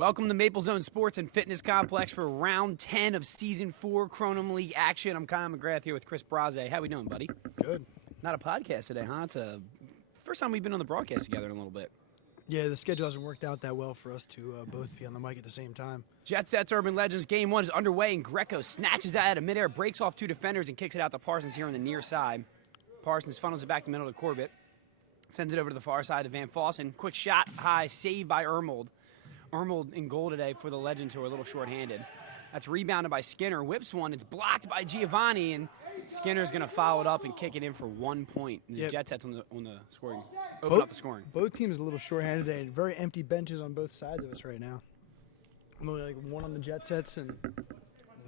Welcome to Maple Zone Sports and Fitness Complex for round 10 of season 4 Kronum League action. I'm Kyle McGrath here with Chris Braze. How we doing, buddy? Good. Not a podcast today, huh? It's the first time we've been on the broadcast together in a little bit. Yeah, the schedule hasn't worked out that well for us to both be on the mic at the same time. Jet Sets Urban Legends Game 1 is underway, and Greco snatches out of midair, breaks off 2 defenders, and kicks it out to Parsons here on the near side. Parsons funnels it back to the middle to Corbett. Sends it over to the far side to Van Fossen. Quick shot high, saved by Ermold. Ermold in goal today for the Legends, who are a little short-handed. That's rebounded by Skinner. Whips one. It's blocked by Giovanni, and Skinner's going to follow it up and kick it in for 1 point. And the Jet Sets on the scoring. Open up the scoring. Both teams a little short-handed today. Very empty benches on both sides of us right now. Only like one on the Jet Sets and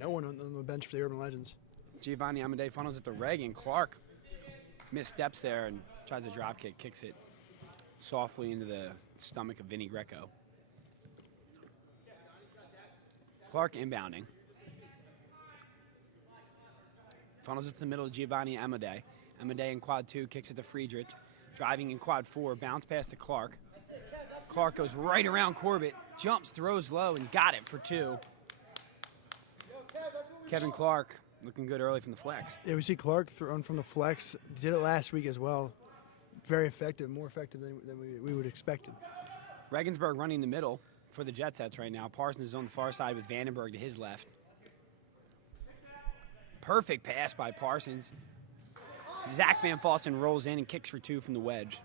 no one on the bench for the Urban Legends. Giovanni Amadei funnels it to Reagan. Clark missteps there and tries a drop kick. Kicks it softly into the stomach of Vinny Greco. Clark inbounding. Funnels it to the middle of Giovanni Amadei. Amadei in quad 2 kicks it to Friedrich. Driving in quad 4, bounce pass to Clark. Clark goes right around Corbett, jumps, throws low, and got it for 2. Kevin Clark looking good early from the flex. Yeah, we see Clark thrown from the flex. Did it last week as well. Very effective, more effective than we would have expected. Regensburg running the middle for the Jet Sets right now. Parsons is on the far side with Vandenberg to his left. Perfect pass by Parsons. Zach Van Fossen rolls in and kicks for 2 from the wedge.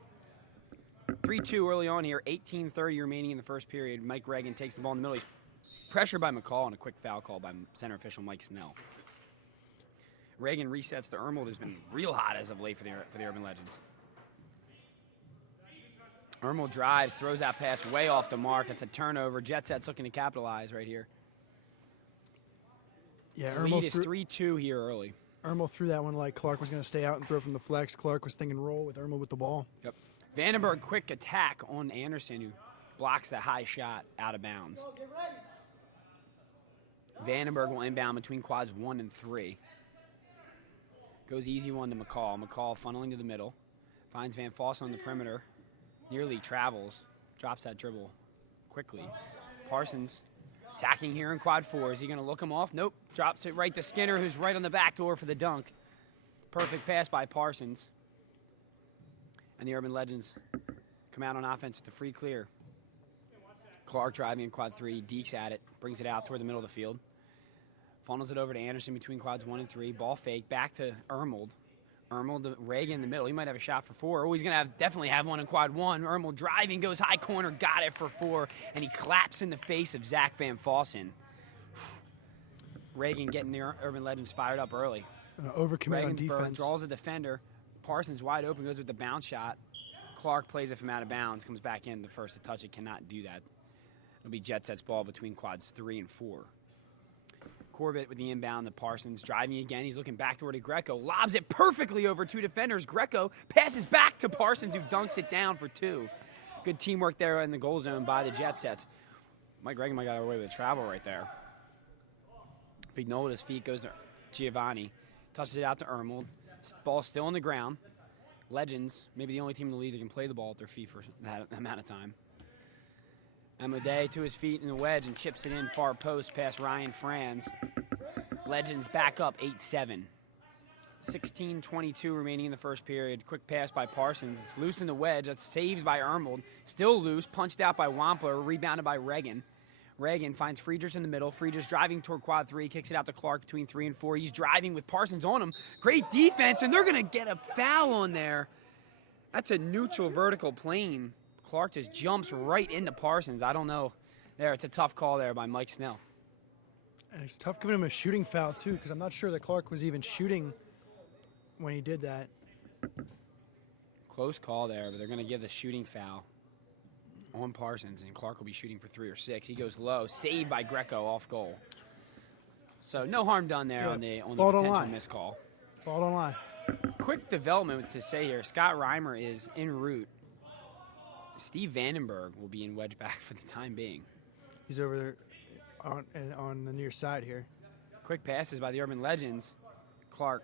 3-2 early on here, 18:30 remaining in the first period. Mike Reagan takes the ball in the middle. He's pressured by McCall and a quick foul call by center official Mike Snell. Reagan resets to Ermold, who's been real hot as of late for the Urban Legends. Ermold drives, throws that pass way off the mark. It's a turnover. Jet Sets looking to capitalize right here. Yeah, the lead is 3-2 here early. Ermold threw that one like Clark was going to stay out and throw from the flex. Clark was thinking roll with Ermold with the ball. Yep. Vandenberg quick attack on Anderson, who blocks that high shot out of bounds. Vandenberg will inbound between quads 1 and 3. Goes easy one to McCall. McCall funneling to the middle. Finds Van Fossen on the perimeter. Nearly travels. Drops that dribble quickly. Parsons attacking here in quad 4. Is he going to look him off? Nope. Drops it right to Skinner, who's right on the back door for the dunk. Perfect pass by Parsons. And the Urban Legends come out on offense with the free clear. Clark driving in quad 3. Deeks at it. Brings it out toward the middle of the field. Funnels it over to Anderson between quads 1 and 3. Ball fake back to Ermold. Ermold to Reagan in the middle. He might have a shot for 4. Oh, he's going to definitely have one in quad 1. Ermold driving, goes high corner, got it for 4, and he claps in the face of Zach Van Fossen. Reagan getting the Urban Legends fired up early. Overcommit on defense. Draws a defender. Parsons wide open, goes with the bounce shot. Clark plays it from out of bounds, comes back in. The first to touch it cannot do that. It'll be Jet Sets ball between quads 3 and 4. Corbett with the inbound to Parsons. Driving again. He's looking back toward Greco. Lobs it perfectly over 2 defenders. Greco passes back to Parsons, who dunks it down for 2. Good teamwork there in the goal zone by the Jet Sets. Mike Reagan might got away with a travel right there. Vignola at his feet, goes to Giovanni. Touches it out to Ermold. Ball still on the ground. Legends, maybe the only team in the league that can play the ball at their feet for that amount of time. Amadei to his feet in the wedge and chips it in far post past Ryan Franz. Legends back up 8-7. 16:22 remaining in the first period. Quick pass by Parsons. It's loose in the wedge. That's saved by Ermold. Still loose. Punched out by Wampler. Rebounded by Reagan. Reagan finds Friedrich in the middle. Friedrich driving toward quad 3. Kicks it out to Clark between 3 and 4. He's driving with Parsons on him. Great defense, and they're going to get a foul on there. That's a neutral vertical plane. Clark just jumps right into Parsons. I don't know. There, it's a tough call there by Mike Snell. And it's tough giving him a shooting foul, too, because I'm not sure that Clark was even shooting when he did that. Close call there, but they're going to give the shooting foul on Parsons, and Clark will be shooting for 3 or 6. He goes low, saved by Greco off goal. So no harm done there on the potential missed call. Ball don't lie. Quick development to say here. Scott Reimer is en route. Steve Vandenberg will be in wedge back for the time being. He's over there on the near side here. Quick passes by the Urban Legends. Clark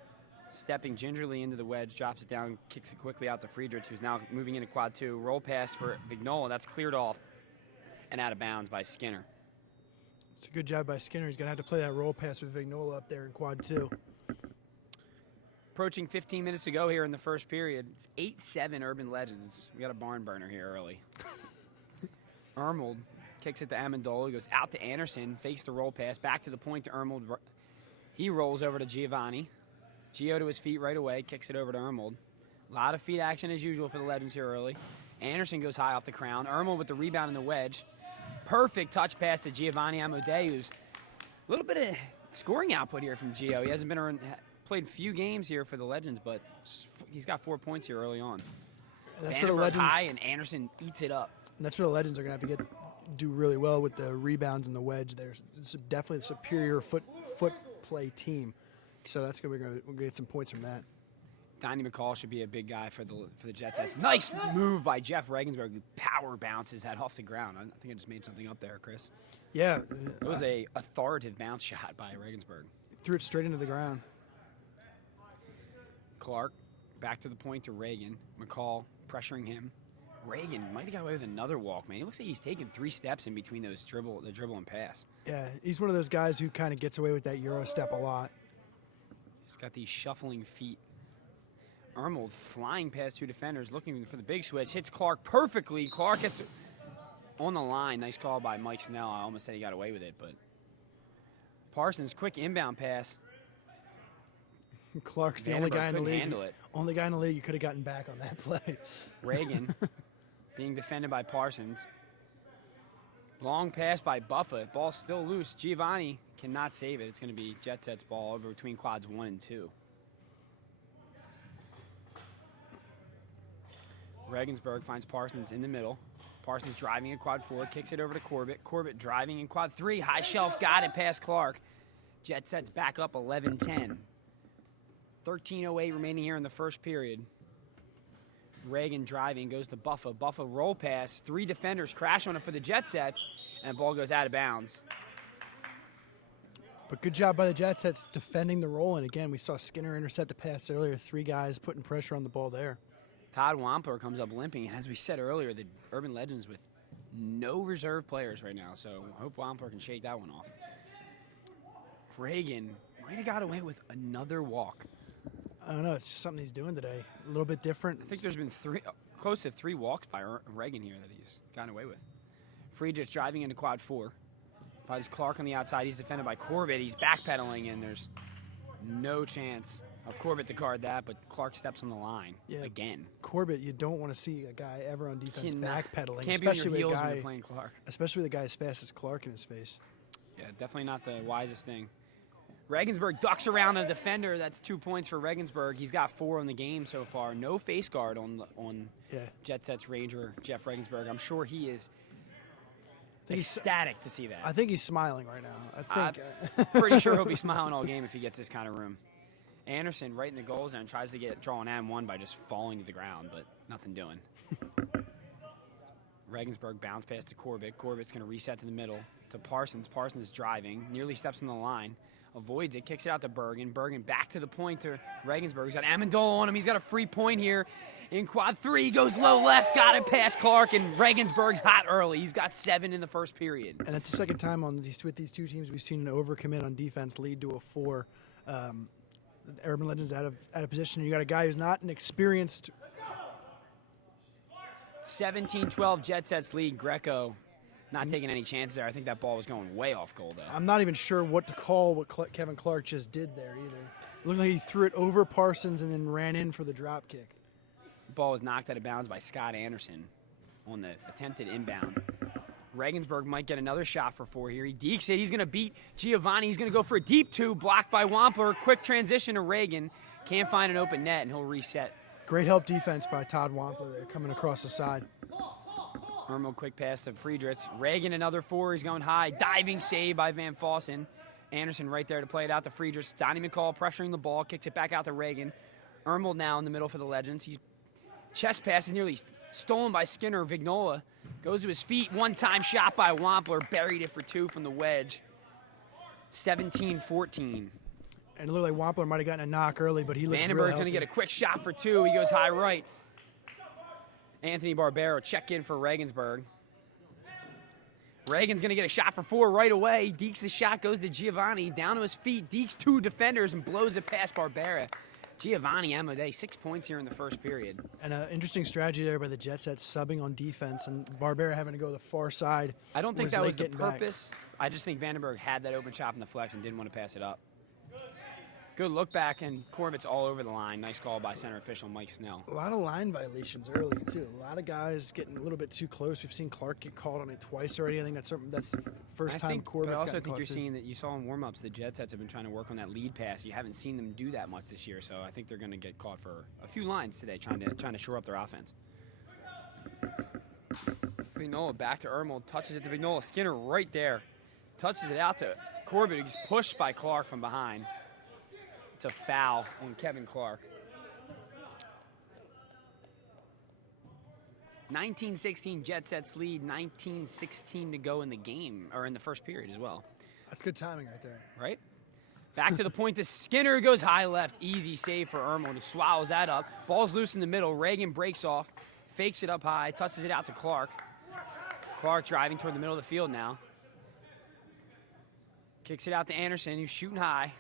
stepping gingerly into the wedge, drops it down, kicks it quickly out to Friedrich, who's now moving into quad 2. Roll pass for Vignola. That's cleared off and out of bounds by Skinner. It's a good job by Skinner. He's going to have to play that roll pass with Vignola up there in quad 2. Approaching 15 minutes to go here in the first period. It's 8-7 Urban Legends. We got a barn burner here early. Ermold kicks it to Amendola. He goes out to Anderson. Fakes the roll pass. Back to the point to Ermold. He rolls over to Giovanni. Gio to his feet right away. Kicks it over to Ermold. A lot of feet action as usual for the Legends here early. Anderson goes high off the crown. Ermold with the rebound and the wedge. Perfect touch pass to Giovanni Amodei, who's a little bit of scoring output here from Gio. He hasn't played few games here for the Legends, but he's got 4 points here early on. And that's where the Legends high, and Anderson eats it up. And that's where the Legends are going to have to do really well with the rebounds and the wedge. They're definitely a superior foot play team, so that's going to we'll get some points from that. Donnie McCall should be a big guy for the Jets. That's nice move by Jeff Regensburg, who power bounces that off the ground. I think I just made something up there, Chris. Yeah. It was a authoritative bounce shot by Regensburg. Threw it straight into the ground. Clark back to the point to Reagan. McCall pressuring him. Reagan might have got away with another walk, man. It looks like he's taken 3 steps in between the dribble and pass. Yeah, he's one of those guys who kind of gets away with that Euro step a lot. He's got these shuffling feet. Ermold flying past 2 defenders, looking for the big switch. Hits Clark perfectly. Clark gets on the line. Nice call by Mike Snell. I almost said he got away with it, but Parsons, quick inbound pass. Clark's the only guy in the league. Handle it. Only guy in the league you could have gotten back on that play. Reagan being defended by Parsons. Long pass by Buffa. Ball still loose. Giovanni cannot save it. It's going to be Jet Set's ball over between quads 1 and 2. Regensburg finds Parsons in the middle. Parsons driving in quad 4, kicks it over to Corbett. Corbett driving in quad 3. High shelf, got it past Clark. Jet Set's back up 11-10. 13:08 remaining here in the first period. Reagan driving, goes to Buffa. Buffa roll pass. 3 defenders crash on it for the Jet Sets, and the ball goes out of bounds. But good job by the Jet Sets defending the roll. And again, we saw Skinner intercept a pass earlier. 3 guys putting pressure on the ball there. Todd Wampler comes up limping. As we said earlier, the Urban Legends with no reserve players right now, so I hope Wampler can shake that one off. Reagan might have got away with another walk. I don't know. It's just something he's doing today. A little bit different. I think there's been close to 3 walks by Reagan here that he's gotten away with. Friedrichs driving into quad 4. Finds Clark on the outside. He's defended by Corbett. He's backpedaling, and there's no chance of Corbett to guard that, but Clark steps on the line again. Corbett, you don't want to see a guy ever on defense backpedaling, can't especially be on your heels with a guy, when you're playing Clark. Especially with a guy as fast as Clark in his face. Yeah, definitely not the wisest thing. Regensburg ducks around a defender. That's 2 points for Regensburg. He's got 4 in the game so far. No face guard on Jet Set's Ranger, Jeff Regensburg. I'm sure he is ecstatic to see that. I think he's smiling right now. I'm pretty sure he'll be smiling all game if he gets this kind of room. Anderson right in the goal zone tries to draw an and-1 by just falling to the ground, but nothing doing. Regensburg bounce pass to Corbett. Corbett's going to reset to the middle to Parsons. Parsons is driving, nearly steps on the line, avoids it, kicks it out to Bergen. Bergen back to the point to Regensburg. He's got Amendola on him. He's got a free point here in quad 3. Goes low left, got it past Clark, and Regensburg's hot early. He's got 7 in the first period. And that's the second time with these 2 teams we've seen an overcommit on defense lead to a 4. Urban Legends out of position. You got a guy who's not an experienced. 17-12 Jet Sets lead. Greco not taking any chances there. I think that ball was going way off goal, though. I'm not even sure what to call what Kevin Clark just did there either. It looked like he threw it over Parsons and then ran in for the drop kick. The ball was knocked out of bounds by Scott Anderson on the attempted inbound. Regensburg might get another shot for 4 here. He dekes it. He's going to beat Giovanni. He's going to go for a deep 2, blocked by Wampler. Quick transition to Reagan. Can't find an open net, and he'll reset. Great help defense by Todd Wampler there, coming across the side. Ermold quick pass to Friedrichs. Reagan another 4. He's going high. Diving save by Van Fossen. Anderson right there to play it out to Friedrichs. Donnie McCall pressuring the ball. Kicks it back out to Reagan. Ermold now in the middle for the Legends. He's chest pass is nearly stolen by Skinner. Vignola goes to his feet. One-time shot by Wampler. Buried it for 2 from the wedge. 17-14. And it looked like Wampler might have gotten a knock early, but he looks real Vandenberg's healthy. going to get a quick shot for 2. He goes high right. Anthony Barbero check in for Regensburg. Reagan's going to get a shot for 4 right away. Deeks' shot goes to Giovanni. Down to his feet. Deeks 2 defenders and blows it past Barbera. Giovanni Amodei, 6 points here in the first period. And an interesting strategy there by the Jet Sets, subbing on defense, and Barbera having to go to the far side. I don't think that was the purpose. I just think Vandenberg had that open shot from the flex and didn't want to pass it up. Good look back, and Corbett's all over the line. Nice call by center official Mike Snell. A lot of line violations early, too. A lot of guys getting a little bit too close. We've seen Clark get called on it twice already. I think that's the first time Corbett's gotten caught. I also think you're too. seeing that you saw in warm-ups the Jet Sets have been trying to work on that lead pass. You haven't seen them do that much this year, so I think they're going to get caught for a few lines today trying to shore up their offense. Vignola back to Ermold, touches it to Vignola. Skinner right there. Touches it out to Corbett, who's pushed by Clark from behind. It's a foul on Kevin Clark. 19-16 Jet Sets lead, 19-16 to go in the game, or in the first period as well. That's good timing right there. Right? Back to the point to Skinner, goes high left. Easy save for Ermold, who swallows that up. Ball's loose in the middle. Reagan breaks off, fakes it up high, touches it out to Clark. Clark driving toward the middle of the field now. Kicks it out to Anderson, who's shooting high.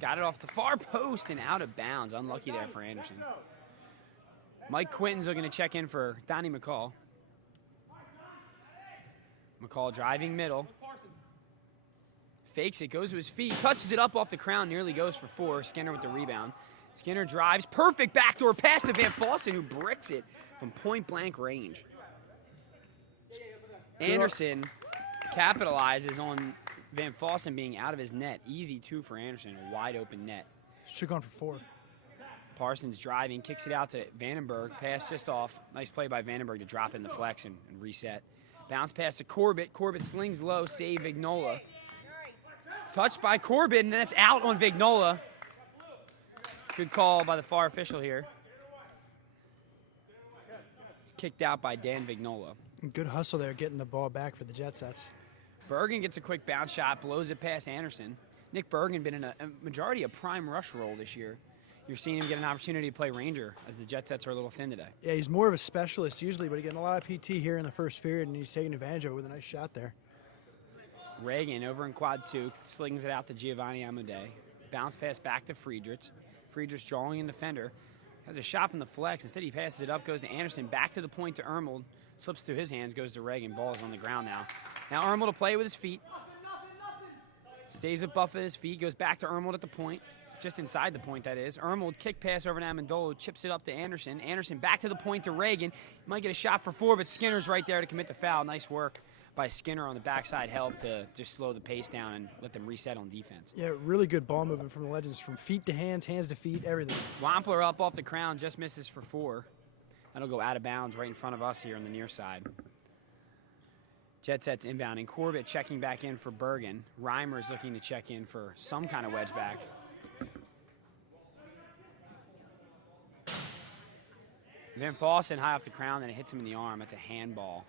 Got it off the far post and out of bounds. Unlucky there for Anderson. Mike Quinton's looking to check in for Donnie McCall. McCall driving middle. Fakes it, goes to his feet, touches it up off the crown, nearly goes for 4. Skinner with the rebound. Skinner drives, perfect backdoor pass to Van Fossen, who bricks it from point-blank range. Anderson capitalizes on Van Fossen being out of his net. Easy 2 for Anderson, a wide open net. Should have gone for 4. Parsons driving, kicks it out to Vandenberg. Pass just off. Nice play by Vandenberg to drop in the flex and reset. Bounce pass to Corbett. Corbett slings low, save Vignola. Touched by Corbett, and that's out on Vignola. Good call by the far official here. It's kicked out by Dan Vignola. Good hustle there, getting the ball back for the Jet Sets. Bergen gets a quick bounce shot, blows it past Anderson. Nick Bergen been in a majority of prime rush role this year. You're seeing him get an opportunity to play Ranger as the Jet Sets are a little thin today. Yeah, he's more of a specialist usually, but he's getting a lot of PT here in the first period, and he's taking advantage of it with a nice shot there. Reagan over in quad 2, slings it out to Giovanni Amodei. Bounce pass back to Friedrichs. Friedrichs drawing in defender. Has a shot from the flex. Instead, he passes it up, goes to Anderson. Back to the point to Ermold. Slips through his hands, goes to Reagan. Ball is on the ground now. Now Ermold to play with his feet. Stays with Buff at his feet. Goes back to Ermold at the point. Just inside the point, that is. Ermold kick pass over to Amendola. Chips it up to Anderson. Anderson back to the point to Reagan. He might get a shot for 4, but Skinner's right there to commit the foul. Nice work by Skinner on the backside help to just slow the pace down and let them reset on defense. Yeah, really good ball movement from the Legends, from feet to hands, hands to feet, everything. Wampler up off the crown, just misses for 4. That'll go out of bounds right in front of us here on the near side. Jet Sets inbounding. Corbett checking back in for Bergen. Reimer's looking to check in for some kind of wedge back. Van Fossen high off the crown, then it hits him in the arm. That's a handball.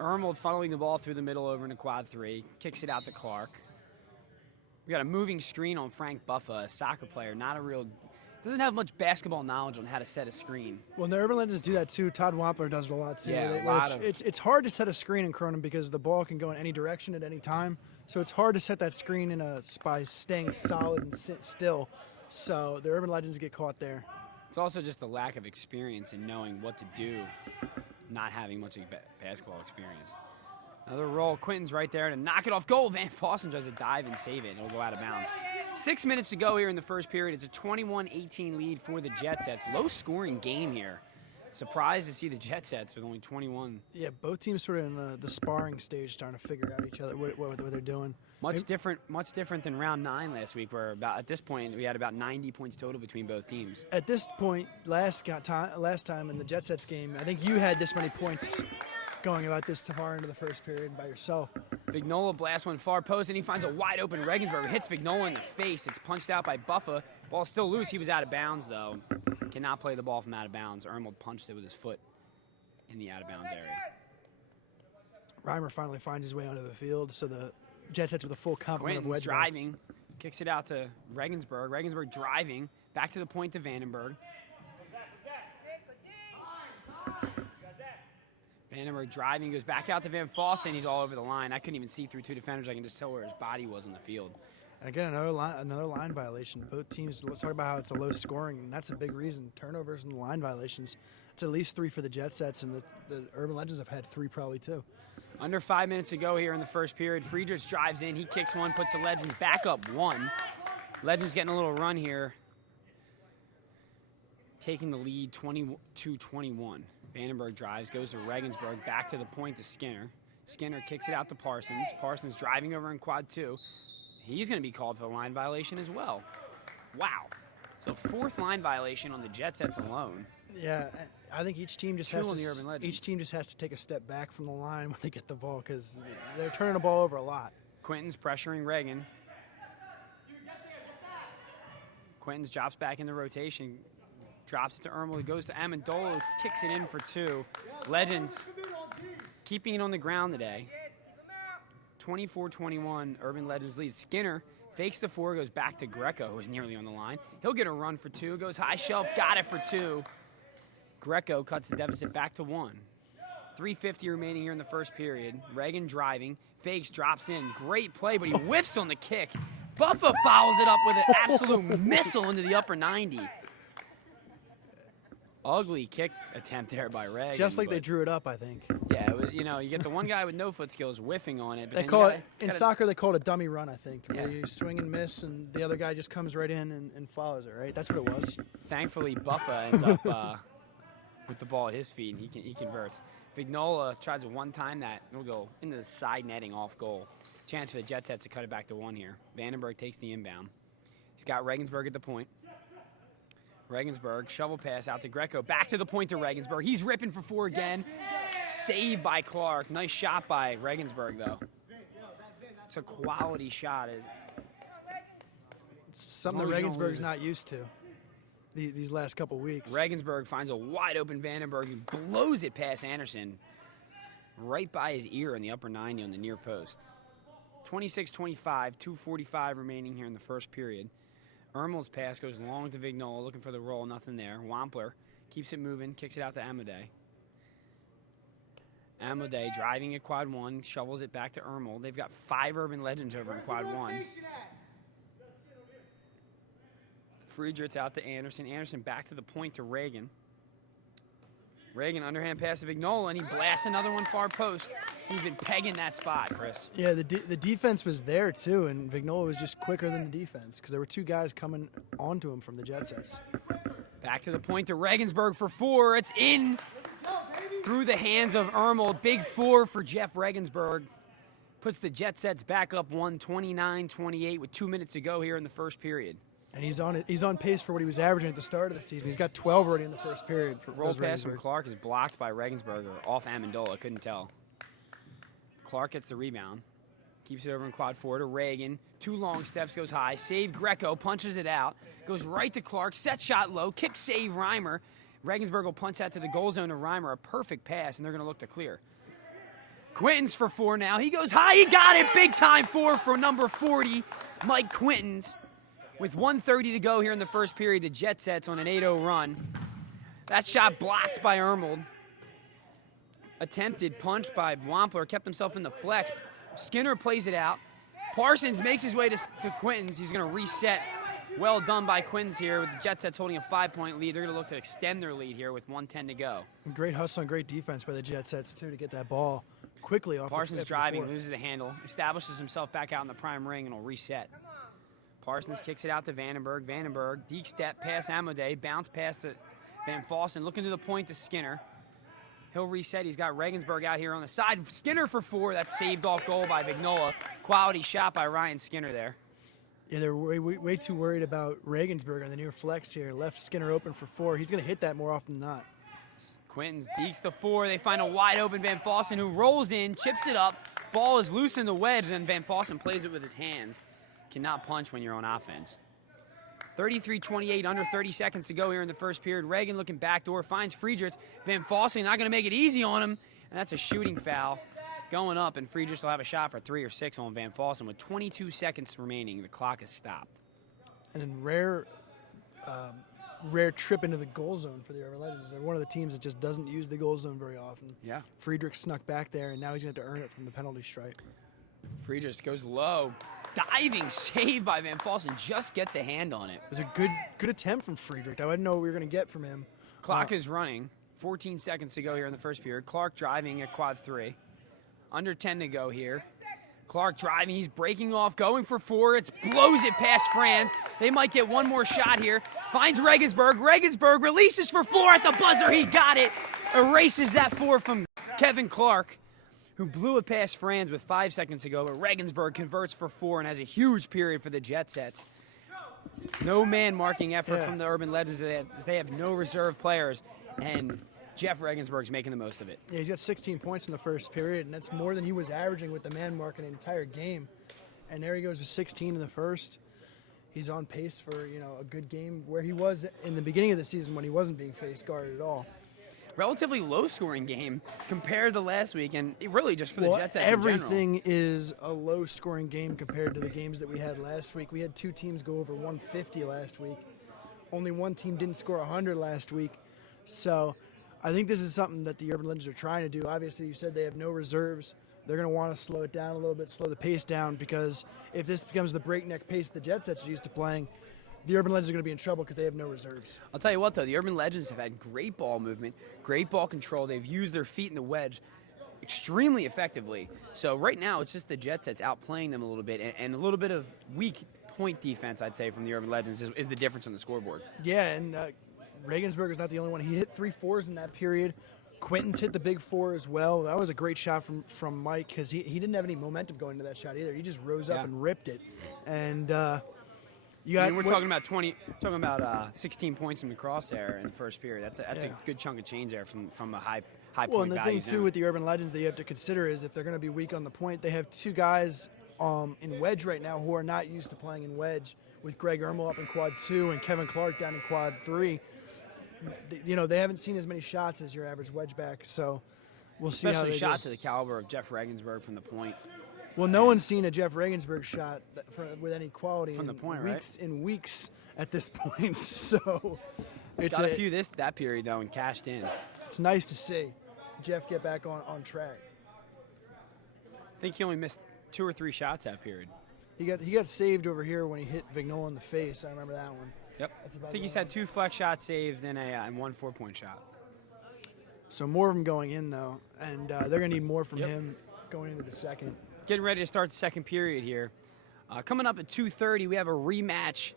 Ermold funneling the ball through the middle over into quad 3. Kicks it out to Clark. We got a moving screen on Frank Buffa, a soccer player, doesn't have much basketball knowledge on how to set a screen. Well, the Urban Legends do that too. Todd Wampler does it a lot too. Yeah, it's hard to set a screen in Kronum because the ball can go in any direction at any time. So it's hard to set that screen by staying solid and sit still. So the Urban Legends get caught there. It's also just the lack of experience in knowing what to do, not having much basketball experience. Another roll. Quinton's right there to knock it off goal. Van Fossen tries to dive and save it. It'll go out of bounds. 6 minutes to go here in the first period. It's a 21-18 lead for the Jet Sets. Low-scoring game here. Surprised to see the Jet Sets with only 21. Yeah, both teams sort of in the sparring stage, trying to figure out each other what they're doing. Much different than round 9 last week, where at this point we had about 90 points total between both teams. At this point, last time in the Jet Sets game, I think you had this many points going about this far into the first period by yourself. Vignola blasts one far post, and he finds a wide open Regensburg. Hits Vignola in the face. It's punched out by Buffa. Ball still loose. He was out of bounds, though. Cannot play the ball from out of bounds. Ermold punched it with his foot in the out of bounds area. Reimer finally finds his way onto the field, so the Jet Sets with a full complement of Quentin's wedge backs. driving, kicks it out to Regensburg. Regensburg driving, back to the point to Vandenberg. Vandenberg driving, goes back out to Van Fossen. He's all over the line. I couldn't even see through 2 defenders. I can just tell where his body was on the field. Again, another line violation. Both teams talk about how it's a low scoring, and that's a big reason. Turnovers and line violations. It's at least 3 for the Jet Sets, and the Urban Legends have had 3 probably too. Under 5 minutes to go here in the first period. Friedrichs drives in. He kicks one, puts the Legends back up 1. Legends getting a little run here. Taking the lead 22-21. Vandenberg drives, goes to Regensburg, back to the point to Skinner. Skinner kicks it out to Parsons. Parsons driving over in quad 2. He's going to be called for the line violation as well. Wow. So 4th line violation on the Jet Sets alone. Yeah, I think each team just 2 has on to the Urban Legends. each team just has to take a step back from the line when they get the ball because they're turning the ball over a lot. Quentin's pressuring Reagan. Quentin's drops back in the rotation. Drops it to Ermel. He goes to Amendola, kicks it in for 2. Legends keeping it on the ground today. 24-21, Urban Legends lead. Skinner fakes the 4, goes back to Greco, who's nearly on the line. He'll get a run for 2, goes high shelf, got it for 2. Greco cuts the deficit back to 1. 3:50 remaining here in the first period. Reagan driving, fakes, drops in. Great play, but he whiffs on the kick. Buffa fouls it up with an absolute missile into the upper 90. Ugly kick attempt there by Reagan. Just like they drew it up, I think. Yeah, it was, you get the one guy with no foot skills whiffing on it. But They then call you it gotta, soccer. They call it a dummy run, I think, Yeah. where you swing and miss, and the other guy just comes right in and follows it. Right? That's what it was. Thankfully, Buffa ends up with the ball at his feet, and he converts. Vignola tries to one-time that. It'll go into the side netting off goal. Chance for the Jet Sets to cut it back to 1 here. Vandenberg takes the inbound. He's got Regensburg at the point. Regensburg, shovel pass out to Greco. Back to the point to Regensburg. He's ripping for 4 again. Saved by Clark. Nice shot by Regensburg, though. It's a quality shot. It's something long that as you don't Regensburg's lose it. not used to these last couple weeks. Regensburg finds a wide-open Vandenberg. He blows it past Anderson. Right by his ear in the upper 90 on the near post. 26-25, 2:45 remaining here in the first period. Ermel's pass goes long to Vignola, looking for the roll, nothing there. Wampler keeps it moving, kicks it out to Amade. Amade driving at quad 1, shovels it back to Ermel. They've got 5 Urban Legends over in quad 1. Friedrichs out to Anderson. Anderson back to the point to Reagan. Reagan underhand pass to Vignola, and he blasts another one far post. He's been pegging that spot, Chris. Yeah, the defense was there too, and Vignola was just quicker than the defense because there were 2 guys coming onto him from the Jet Sets. Back to the point to Regensburg for 4. It's in through the hands of Ermel. Big 4 for Jeff Regensburg. Puts the Jet Sets back up 1, 29-28 with 2 minutes to go here in the first period. And he's on pace for what he was averaging at the start of the season. He's got 12 already in the first period. For Roll pass from Regensburg. Clark is blocked by Regensburg or off Amendola. Couldn't tell. Clark gets the rebound. Keeps it over in quad 4 to Reagan. 2 long steps, goes high. Save Greco, punches it out. Goes right to Clark. Set shot low. Kick save Reimer. Regensburg will punch that to the goal zone to Reimer. A perfect pass, and they're going to look to clear. Quintins for 4 now. He goes high. He got it. Big time 4 for number 40, Mike Quintins. With 1:30 to go here in the first period, the Jet Sets on an 8-0 run. That shot blocked by Ermel. Attempted punch by Wampler, kept himself in the flex. Skinner plays it out. Parsons makes his way to Quintins. He's going to reset. Well done by Quintins here with the Jet Sets holding a 5-point lead. They're going to look to extend their lead here with 1:10 to go. Great hustle and great defense by the Jet Sets too to get that ball quickly off. Parsons after driving, 4. loses the handle, establishes himself back out in the prime ring, and will reset. Parsons kicks it out to Vandenberg. Vandenberg, deep step past Amade, bounce pass to Van Fossen, looking to the point to Skinner. He'll reset. He's got Regensburg out here on the side. Skinner for 4. That's saved off goal by Vignola. Quality shot by Ryan Skinner there. Yeah, they're way too worried about Regensburg on the near flex here. Left Skinner open for 4. He's going to hit that more often than not. Quintins deeks the 4. They find a wide open Van Fossen who rolls in, chips it up. Ball is loose in the wedge, and Van Fossen plays it with his hands. Cannot punch when you're on offense. 33-28, under 30 seconds to go here in the first period. Reagan looking backdoor, finds Friedrichs. Van Fossen not going to make it easy on him, and that's a shooting foul. going up, and Friedrich will have a shot for 3 or 6 on Van Fossen with 22 seconds remaining. The clock is stopped. And then rare trip into the goal zone for the Urban Legends. They're one of the teams that just doesn't use the goal zone very often. Yeah. Friedrich snuck back there, and now he's going to have to earn it from the penalty stripe. Friedrich goes low. Diving save by Van Fossen, just gets a hand on it. It was a good attempt from Friedrich. I didn't know what we were going to get from him. Clock is running. 14 seconds to go here in the first period. Clark driving at quad 3. Under 10 to go here. Clark driving. He's breaking off, going for 4. It blows it past Franz. They might get one more shot here. Finds Regensburg. Regensburg releases for 4 at the buzzer. He got it. Erases that 4 from Kevin Clark, who blew it past Franz with 5 seconds to go. But Regensburg converts for 4 and has a huge period for the Jet Sets. No man-marking effort from the Urban Legends. They have no reserve players, and Jeff Regensburg's making the most of it. Yeah, he's got 16 points in the first period, and that's more than he was averaging with the man mark in the entire game. And there he goes with 16 in the first. He's on pace for a good game where he was in the beginning of the season when he wasn't being face guarded at all. Relatively low-scoring game compared to last week, and really just for the Jet Sets everything is a low-scoring game compared to the games that we had last week. We had 2 teams go over 150 last week. Only one team didn't score 100 last week. So I think this is something that the Urban Legends are trying to do. Obviously, you said they have no reserves. They're going to want to slow it down a little bit, slow the pace down, because if this becomes the breakneck pace the Jet Sets are used to playing, the Urban Legends are going to be in trouble because they have no reserves. I'll tell you what, though, the Urban Legends have had great ball movement, great ball control. They've used their feet in the wedge extremely effectively. So right now, it's just the Jet Sets outplaying them a little bit, and a little bit of weak point defense, I'd say, from the Urban Legends is the difference on the scoreboard. Yeah, and Regensburg is not the only one. He hit 3 4s in that period. Quentin's hit the big 4 as well. That was a great shot from Mike because he didn't have any momentum going into that shot either. He just rose up and ripped it. And we're talking about 16 points from the crosshair in the first period. That's a good chunk of change there from a high point value. Well, and the thing too with the Urban Legends that you have to consider is if they're going to be weak on the point, they have 2 guys in wedge right now who are not used to playing in wedge, with Greg Ermel up in quad 2 and Kevin Clark down in quad 3. They haven't seen as many shots as your average wedge back, so we'll see how they do. Especially shots of the caliber of Jeff Regensburg from the point. Well, no one's seen a Jeff Regensburg shot with any quality from the point, in weeks at this point. So it's got a few that period though and cashed in. It's nice to see Jeff get back on track. I think he only missed 2 or 3 shots that period. He got saved over here when he hit Vignola in the face. I remember that one. Yep. I think he's had 2 flex shots saved and 1 4-point shot. So more of them going in though, and they're gonna need more from him going into the second. Getting ready to start the second period here. Coming up at 2:30, we have a rematch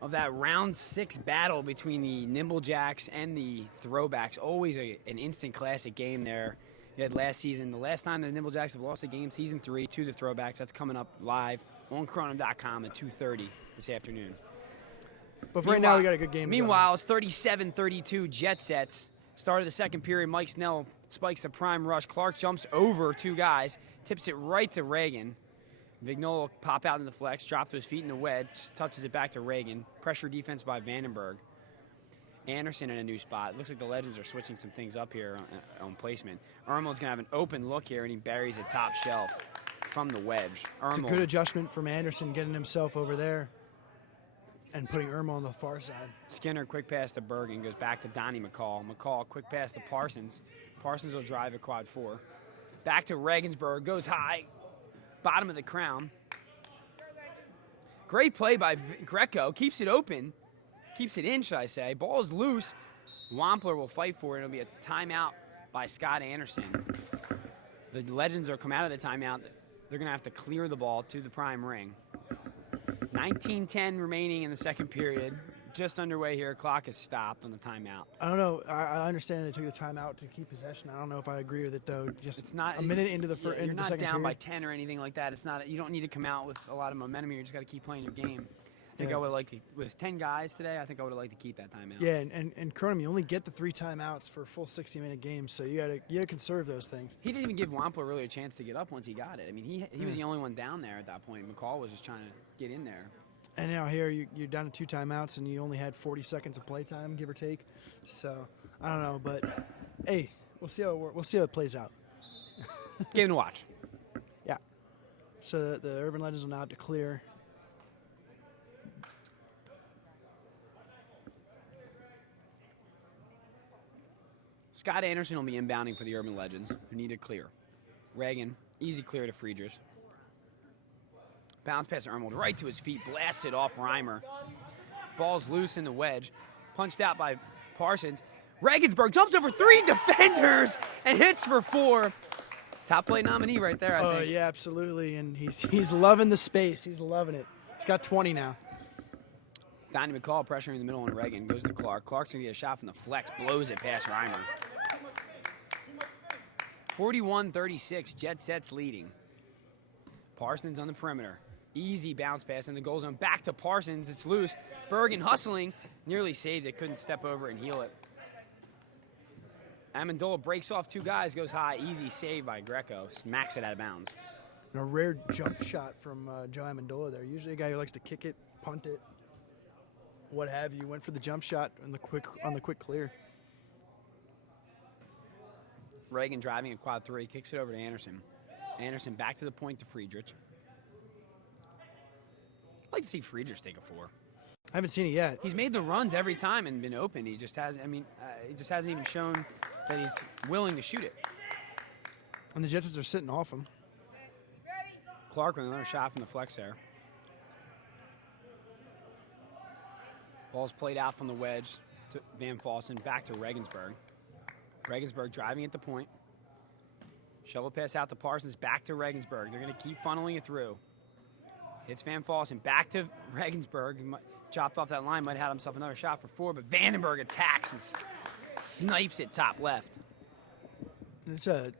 of that round 6 battle between the Nimble Jacks and the Throwbacks. Always an instant classic game there. You had last season. The last time the Nimble Jacks have lost a game, season 3, to the Throwbacks. That's coming up live on Kronum.com at 2:30 this afternoon. But for right now, we got a good game. Meanwhile, it's 37-32 Jet Sets. Start of the second period, Mike Snell spikes the prime rush. Clark jumps over 2 guys, tips it right to Reagan. Vignola will pop out in the flex, drops to his feet in the wedge, touches it back to Reagan. Pressure defense by Vandenberg. Anderson in a new spot. It looks like the Legends are switching some things up here on placement. Ermel's going to have an open look here, and he buries it top shelf from the wedge. It's a good adjustment from Anderson getting himself over there and putting Ermel on the far side. Skinner, quick pass to Bergen, goes back to Donnie McCall. McCall, quick pass to Parsons. Parsons will drive at quad 4. Back to Regensburg, goes high. Bottom of the crown. Great play by Greco, keeps it open. Keeps it in, should I say. Ball is loose. Wampler will fight for it. It'll be a timeout by Scott Anderson. The Legends will come out of the timeout. They're going to have to clear the ball to the prime ring. 19:10 remaining in the second period. Just underway here. Clock is stopped on the timeout. I don't know. I understand they took the timeout to keep possession. I don't know if I agree with it though. It's not a minute into the first. You're not second down period. by 10 or anything like that. It's not. You don't need to come out with a lot of momentum here. You just got to keep playing your game. I think I would like to, with 10 guys today, I think I would have liked to keep that timeout. Yeah, and Kronum, you only get the 3 timeouts for a full 60-minute game, so you gotta conserve those things. He didn't even give Wampler really a chance to get up once he got it. I mean, he was the only one down there at that point. McCall was just trying to get in there. And now here you're down to 2 timeouts, and you only had 40 seconds of play time, give or take. So I don't know, but hey, we'll see how it plays out. Game to watch. So the Urban Legends will now have to clear. Scott Anderson will be inbounding for the Urban Legends, who need to clear. Reagan, easy clear to Friedrich. Bounce pass to Ermold, right to his feet, blasted off Reimer. Ball's loose in the wedge, punched out by Parsons. Regensburg jumps over 3 defenders and hits for 4. Top play nominee right there, I think. Oh, yeah, absolutely, and he's loving the space. He's loving it. He's got 20 now. Donnie McCall pressuring in the middle on Reagan, goes to Clark. Clark's going to get a shot from the flex, blows it past Reimer. 41-36, Jet Sets leading. Parsons on the perimeter. Easy bounce pass in the goal zone. Back to Parsons. It's loose. Bergen hustling. Nearly saved it. Couldn't step over and heal it. Amendola breaks off 2 guys. Goes high. Easy save by Greco. Smacks it out of bounds. And a rare jump shot from Joe Amendola there. Usually a guy who likes to kick it, punt it, what have you. Went for the jump shot on the quick clear. Reagan driving at quad 3. Kicks it over to Anderson. Anderson back to the point to Friedrich. I'd like to see Friedrich take a 4. I haven't seen it yet. He's made the runs every time and been open. He just hasn't. He just hasn't even shown that he's willing to shoot it. And the Jets are sitting off him. Clark with another shot from the flex there. Ball's played out from the wedge to Van Fossen, back to Regensburg. Regensburg driving at the point. Shovel pass out to Parsons, back to Regensburg. They're going to keep funneling it through. Hits Van Fossen, back to Regensburg. Chopped off that line, might have had himself another shot for 4, but Vandenberg attacks and snipes it top left. It's a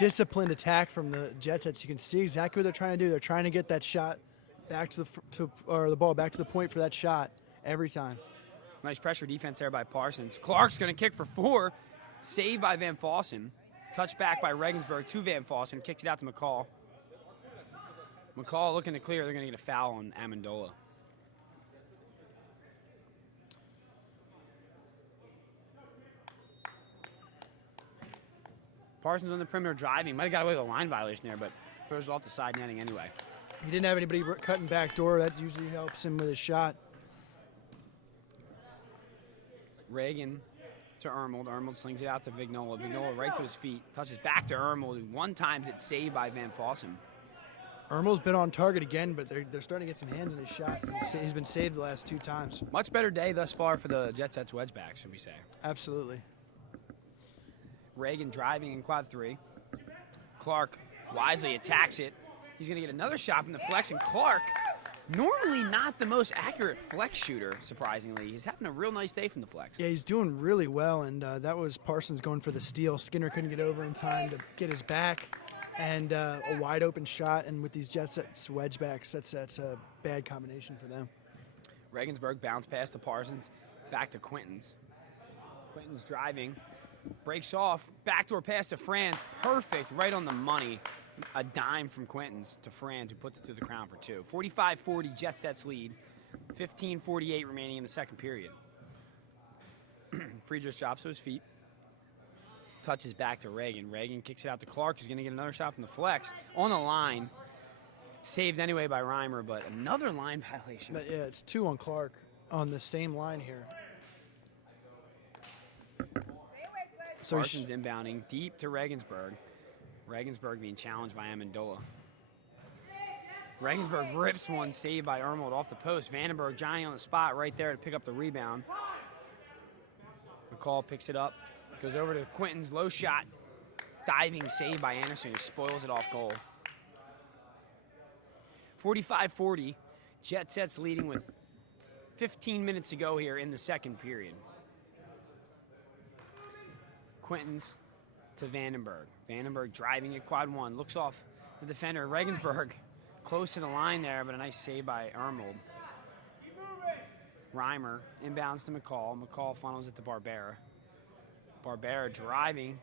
disciplined attack from the Jet Sets. You can see exactly what they're trying to do. They're trying to get that shot back to the ball back to the point for that shot every time. Nice pressure defense there by Parsons. Clark's going to kick for 4. Saved by Van Fossen. Touched back by Regensburg to Van Fossen. Kicks it out to McCall. McCall looking to clear. They're going to get a foul on Amendola. Parsons on the perimeter driving. Might have got away with a line violation there, but throws it off the side netting anyway. He didn't have anybody cutting back door. That usually helps him with his shot. Reagan to Ermold. Ermold slings it out to Vignola. Vignola right to his feet. Touches back to Ermold. One times it's saved by Van Fossen. Ermold's been on target again, but they're starting to get some hands in his shots. He's been saved the last 2 times. Much better day thus far for the Jet Sets wedgebacks, should we say. Absolutely. Reagan driving in quad 3. Clark wisely attacks it. He's going to get another shot from the flex, and Clark, normally not the most accurate flex shooter, surprisingly. He's having a real nice day from the flex. Yeah, he's doing really well, and that was Parsons going for the steal. Skinner couldn't get over in time to get his back, and a wide open shot, and with these Jet Sets wedgebacks, that's a bad combination for them. Regensburg bounce pass to Parsons, back to Quintons. Quintons driving, breaks off, backdoor pass to Franz, perfect, right on the money. A dime from Quintons to Franz, who puts it to the crown for 2. 45-40, Jet Sets lead. 15:48 remaining in the second period. Friedrich drops to his feet. Touches back to Reagan. Reagan kicks it out to Clark, who's going to get another shot from the flex. On the line. Saved anyway by Reimer, but another line violation. But yeah, it's 2 on Clark on the same line here. So Parsons inbounding deep to Regensburg. Regensburg being challenged by Amendola. Regensburg rips one, saved by Ermold off the post. Vandenberg, Johnny on the spot right there to pick up the rebound. McCall picks it up, goes over to Quintons, low shot. Diving save by Anderson, who spoils it off goal. 45-40, Jet Sets leading with 15 minutes to go here in the second period. Quintons to Vandenberg. Vandenberg driving at quad 1, looks off the defender. Regensburg close to the line there, but a nice save by Ermold. Reimer inbounds to McCall. McCall funnels it to Barbera. Barbera driving,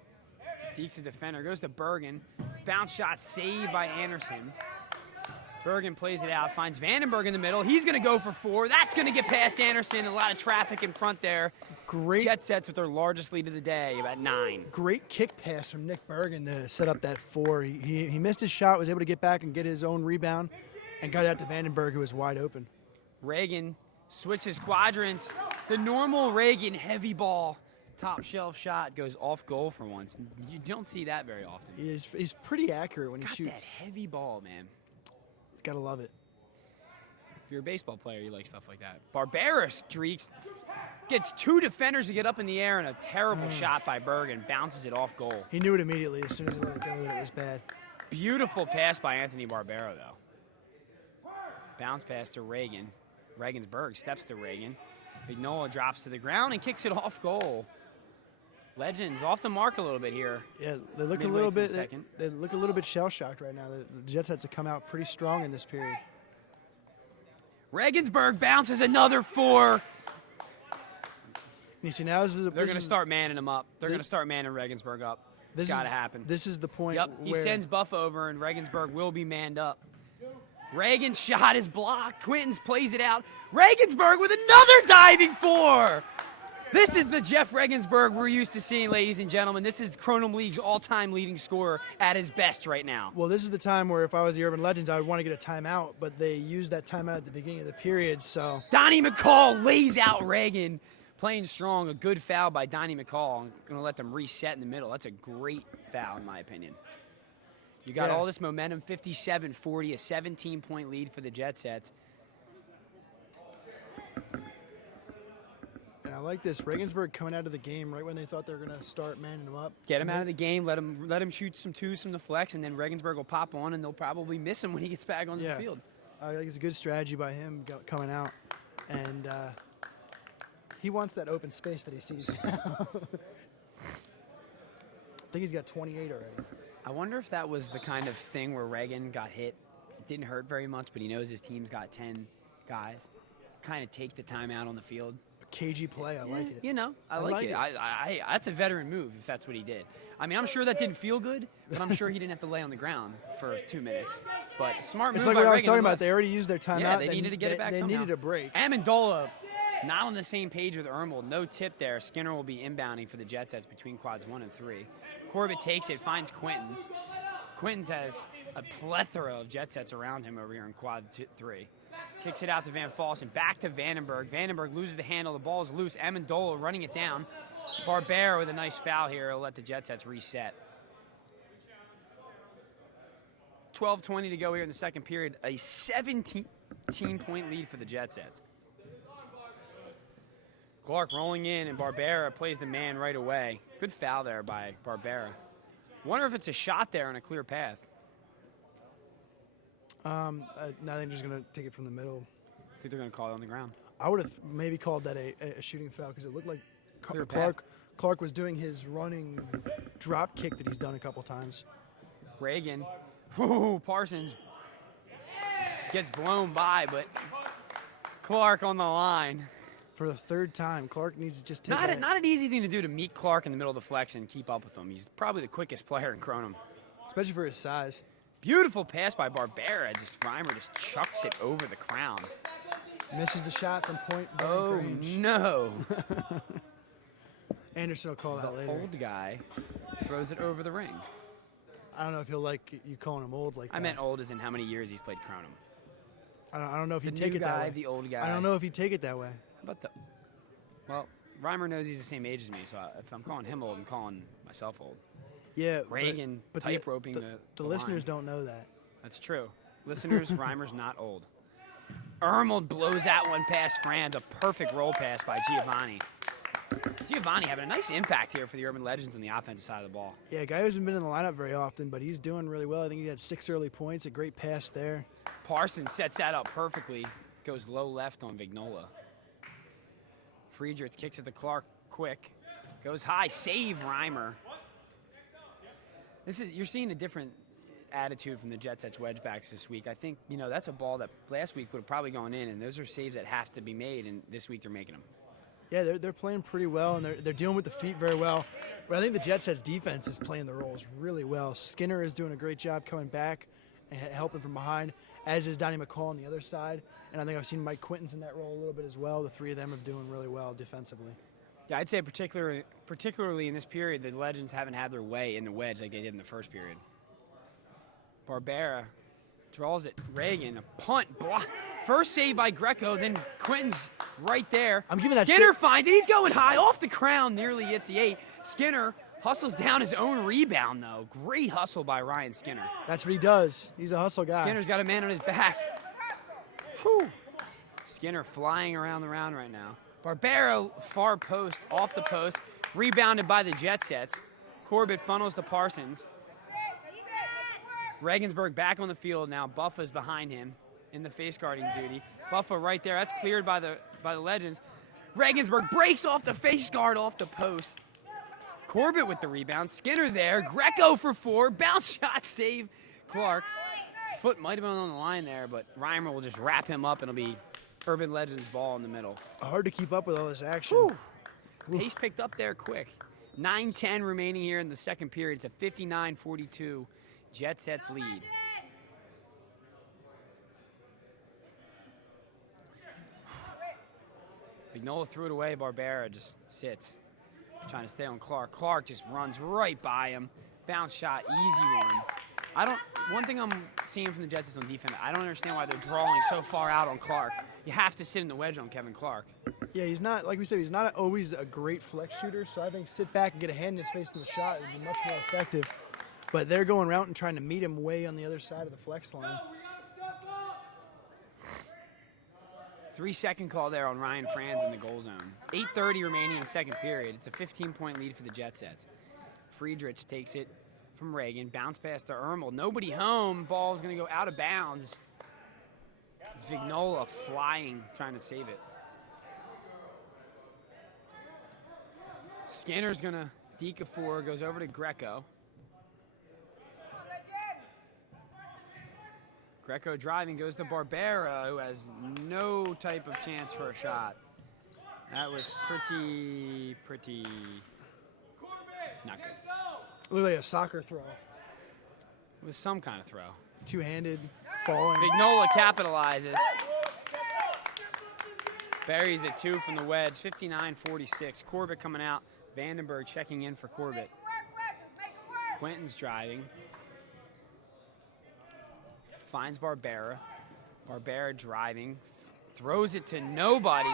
dekes the defender, goes to Bergen. Bounce shot saved by Anderson. Bergen plays it out, finds Vandenberg in the middle. He's going to go for 4. That's going to get past Anderson. A lot of traffic in front there. Great. Jet Sets with their largest lead of the day, about 9. Great kick pass from Nick Bergen to set up that 4. He missed his shot, was able to get back and get his own rebound, and got it out to Vandenberg, who was wide open. Reagan switches quadrants. The normal Reagan heavy ball, top shelf shot goes off goal for once. You don't see that very often. He's pretty accurate when he shoots. That heavy ball, man. Gotta love it. If you're a baseball player, you like stuff like that. Barbera streaks, gets 2 defenders to get up in the air, and a terrible shot by Bergen bounces it off goal. He knew it immediately as soon as he let it go that it was bad. Beautiful pass by Anthony Barbera, though. Bounce pass to Reagan. Regensburg steps to Reagan. Vignola drops to the ground and kicks it off goal. Legends off the mark a little bit here. Yeah, they look a little bit. They look a little bit shell shocked right now. The Jet Sets have come out pretty strong in this period. Regensburg bounces another 4. You see now They're going to start manning him up. They're going to start manning Regensburg up. It's got to happen. This is the point. Yep, he sends Buff over, and Regensburg will be manned up. Reagan's shot is blocked. Quintons plays it out. Regensburg with another diving 4. This is the Jeff Regensburg we're used to seeing, ladies and gentlemen. This is Kronum League's all-time leading scorer at his best right now. Well, this is the time where if I was the Urban Legends, I would want to get a timeout, but they used that timeout at the beginning of the period, so. Donnie McCall lays out Reagan. Playing strong, a good foul by Donnie McCall. I'm going to let them reset in the middle. That's a great foul, in my opinion. You got all this momentum, 57-40, a 17-point lead for the Jet Sets. And I like this. Regensburg coming out of the game right when they thought they were going to start manning them up. Get him out of the game, let him shoot some 2s from the flex, and then Regensburg will pop on, and they'll probably miss him when he gets back onto the field. I think it's a good strategy by him coming out. And he wants that open space that he sees now. I think he's got 28 already. I wonder if that was the kind of thing where Reagan got hit. It didn't hurt very much, but he knows his team's got 10 guys. Kind of take the time out on the field. A cagey play, I like it. You know, I like it. That's a veteran move if that's what he did. I mean, I'm sure that didn't feel good, but I'm sure he didn't have to lay on the ground for 2 minutes. But smart move It's like by what I was Reagan talking about. They already used their timeout. Yeah, they needed to get it back somehow. They needed a break. Amendola not on the same page with Ermel. No tip there. Skinner will be inbounding for the Jet Sets between quads 1 and 3. Corbett takes it, finds Quintons. Quintons has a plethora of Jet Sets around him over here in quad 3. Kicks it out to Van Fossen, back to Vandenberg. Vandenberg loses the handle. The ball is loose. Amendola running it down. Barbera with a nice foul here. He'll let the Jet Sets reset. 12:20 to go here in the second period. A 17-point lead for the Jet Sets. Clark rolling in, and Barbera plays the man right away. Good foul there by Barbera. Wonder if it's a shot there on a clear path. Now they're just going to take it from the middle. I think they're going to call it on the ground. I would have maybe called that a shooting foul because it looked like Clark was doing his running drop kick that he's done a couple times. Reagan. Whoo, Parsons gets blown by, but Clark on the line. For the 3rd time, Clark needs to just take not an easy thing to do to meet Clark in the middle of the flex and keep up with him. He's probably the quickest player in Kronum. Especially for his size. Beautiful pass by Barbera. Reimer just chucks it over the crown. Misses the shot from point blank range. No. Anderson will call that later. Old guy throws it over the ring. I don't know if he'll like you calling him old like that. I meant old as in how many years he's played Kronum. I don't know if he'd take it that way. The old guy. I don't know if he'd take it that way. How about well, Reimer knows he's the same age as me, so if I'm calling him old, I'm calling myself old. Yeah, Reagan but tight roping the listeners don't know that. That's true. Listeners, Reimer's not old. Ermel blows that one past Franz. A perfect roll pass by Giovanni. Giovanni having a nice impact here for the Urban Legends on the offensive side of the ball. Yeah, a guy who hasn't been in the lineup very often, but he's doing really well. I think he had 6 early points, a great pass there. Parsons sets that up perfectly. Goes low left on Vignola. Friedrichs kicks it to Clark quick. Goes high, save Reimer. You're seeing a different attitude from the Jet Sets wedgebacks this week. I think, that's a ball that last week would have probably gone in, and those are saves that have to be made, and this week they're making them. Yeah, they're playing pretty well, and they're dealing with the feet very well. But I think the Jet Sets defense is playing the roles really well. Skinner is doing a great job coming back and helping from behind. as is Donnie McCall on the other side. And I think I've seen Mike Quinton's in that role a little bit as well. The three of them are doing really well defensively. Yeah, I'd say particularly in this period, the Legends haven't had their way in the wedge like they did in the first period. Barbera draws it. Reagan, a punt, block. First save by Greco, then Quinton's right there. I'm giving that Skinner finds it. He's going high off the crown, nearly hits the 8. Skinner hustles down his own rebound, though. Great hustle by Ryan Skinner. That's what he does. He's a hustle guy. Skinner's got a man on his back. Whew. Skinner flying around the round right now. Barbera, far post, off the post, rebounded by the Jet Sets. Corbett funnels to Parsons. Regensburg back on the field now. Buffa's behind him in the face guarding duty. Buffa right there. That's cleared by the Legends. Regensburg breaks off the face guard off the post. Corbett with the rebound. Skinner there. Greco for 4. Bounce shot save. Clark. Foot might have been on the line there, but Reimer will just wrap him up and it'll be Urban Legends ball in the middle. Hard to keep up with all this action. Whew. Pace picked up there quick. 9:10 remaining here in the second period. It's a 59-42 Jet Sets lead. Vignola threw it away. Barbera just sits, trying to stay on Clark. Clark just runs right by him. Bounce shot, easy one. One thing I'm seeing from the Jets is on defense, I don't understand why they're drawing so far out on Clark. You have to sit in the wedge on Kevin Clark. Yeah, he's not, like we said, he's not always a great flex shooter, so I think sit back and get a hand in his face in the shot would be much more effective. But they're going around and trying to meet him way on the other side of the flex line. 3-second call there on Ryan Franz in the goal zone. 8:30 remaining in the second period. It's a 15-point lead for the Jet Sets. Friedrich takes it from Reagan. Bounce pass to Ermel. Nobody home. Ball's going to go out of bounds. Vignola flying, trying to save it. Skinner's going to deke a 4. Goes over to Greco. Greco driving, goes to Barbera, who has no type of chance for a shot. That was pretty not good. Looked like a soccer throw. It was some kind of throw. Two-handed, falling. Vignola capitalizes. Buries it 2 from the wedge, 59-46. Corbett coming out. Vandenberg checking in for Corbett. Quinton's driving. Finds Barbera. Barbera driving. Throws it to nobody.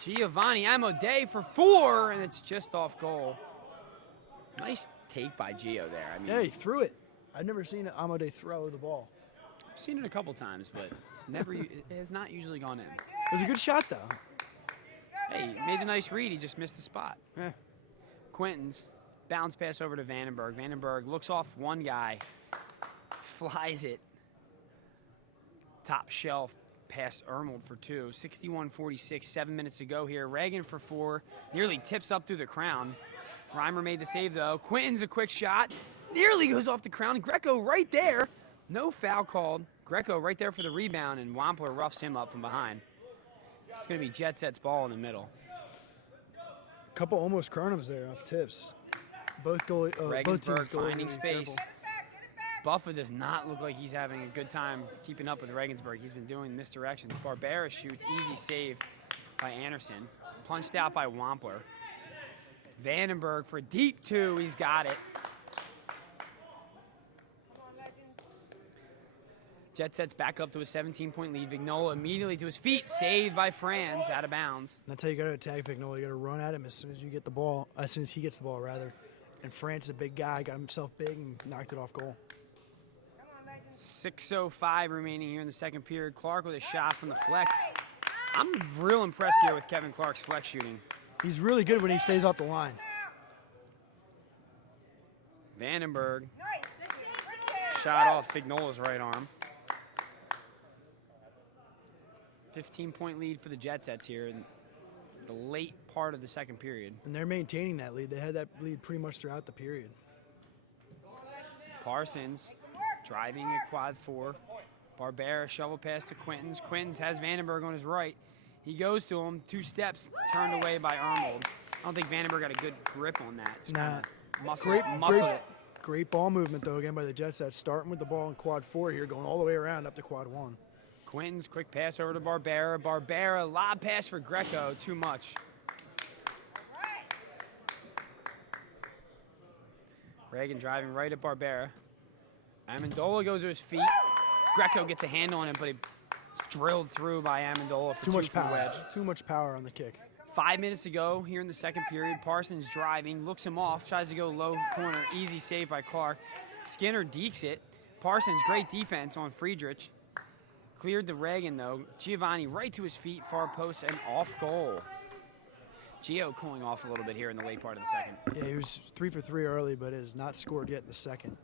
Giovanni Amodei for 4, and it's just off goal. Nice take by Gio there. I mean, yeah, he threw it. I've never seen Amodei throw the ball. I've seen it a couple times, but it has not usually gone in. It was a good shot, though. Hey, he made a nice read. He just missed the spot. Yeah. Quinton's bounce pass over to Vandenberg. Vandenberg looks off one guy, flies it. Top shelf past Ermold for 2. 61-46, 7 minutes to go here. Reagan for 4. Nearly tips up through the crown. Reimer made the save, though. Quinton's a quick shot. Nearly goes off the crown. Greco right there. No foul called. Greco right there for the rebound, and Wampler roughs him up from behind. It's going to be Jet Set's ball in the middle. Couple almost Kronums there off tips. Both teams Regensburg finding space. Careful. Buffa does not look like he's having a good time keeping up with Regensburg. He's been doing misdirections. Barbera shoots, easy save by Anderson. Punched out by Wampler. Vandenberg for a deep 2. He's got it. Jet Sets back up to a 17-point lead. Vignola immediately to his feet. Saved by Franz, out of bounds. That's how you got to attack Vignola. You got to run at him as soon as you get the ball. As soon as he gets the ball, rather. And Franz is a big guy. Got himself big and knocked it off goal. 6:05 remaining here in the second period. Clark with a shot from the flex. I'm real impressed here with Kevin Clark's flex shooting. He's really good when he stays off the line. Vandenberg. Shot off Vignola's right arm. 15-point lead for the Jet Sets here in the late part of the second period. And they're maintaining that lead. They had that lead pretty much throughout the period. Parsons driving at quad 4. Barbera shovel pass to Quinton's. Quinton's has Vandenberg on his right. He goes to him, 2 steps, turned away by Ermold. I don't think Vandenberg got a good grip on that. Just nah. muscled it. Great ball movement, though, again by the Jet Sets, starting with the ball in quad 4 here, going all the way around up to quad 1. Quinton's quick pass over to Barbera. Barbera, lob pass for Greco, too much. Reagan driving right at Barbera. Amendola goes to his feet. Greco gets a handle on it, but it's drilled through by Amendola for Too much power. wedge. Too much power on the kick. 5 minutes to go here in the second period. Parsons driving, looks him off, tries to go low corner. Easy save by Clark. Skinner dekes it. Parsons, great defense on Friedrich. Cleared to Reagan, though. Giovanni right to his feet, far post, and off goal. Gio cooling off a little bit here in the late part of the second. Yeah, he was 3 for 3 early, but has not scored yet in the second.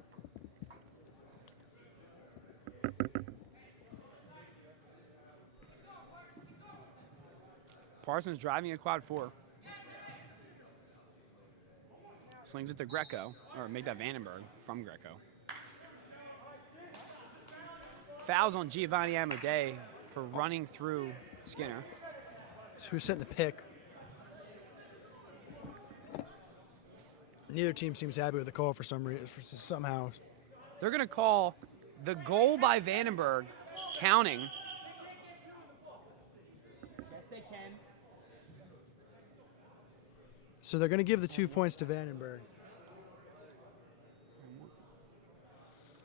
Parsons driving a quad 4. Slings it to Greco, or make that Vandenberg from Greco. Fouls on Giovanni Amodei for running through Skinner. So who's setting the pick? Neither team seems happy with the call for some reason. Somehow, They're going to call the goal by Vandenberg counting. Yes, they can. so they're going to give the 2 points to Vandenberg.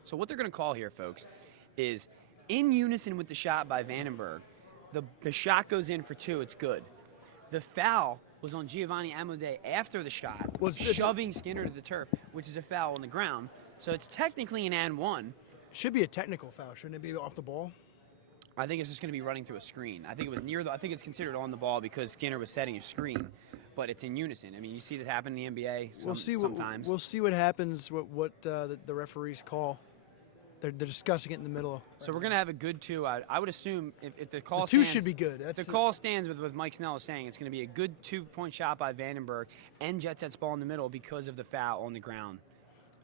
So what they're going to call here, folks, is in unison with the shot by Vandenberg. The shot goes in for 2. It's good. The foul was on Giovanni Amodei after the shot, shoving Skinner to the turf, which is a foul on the ground. So it's technically an and 1. Should be a technical foul, shouldn't it be off the ball? I think it's just going to be running through a screen. I think it was near the. I think it's considered on the ball because Skinner was setting a screen, but it's in unison. I mean, you see that happen in the NBA sometimes. We'll see what happens. What the referees call. They're discussing it in the middle. So we're going to have a good 2. I would assume if the call The 2 stands, should be good. If the call stands with what Mike Snell is saying, it's going to be a good 2-point shot by Vandenberg and Jet Set's ball in the middle because of the foul on the ground.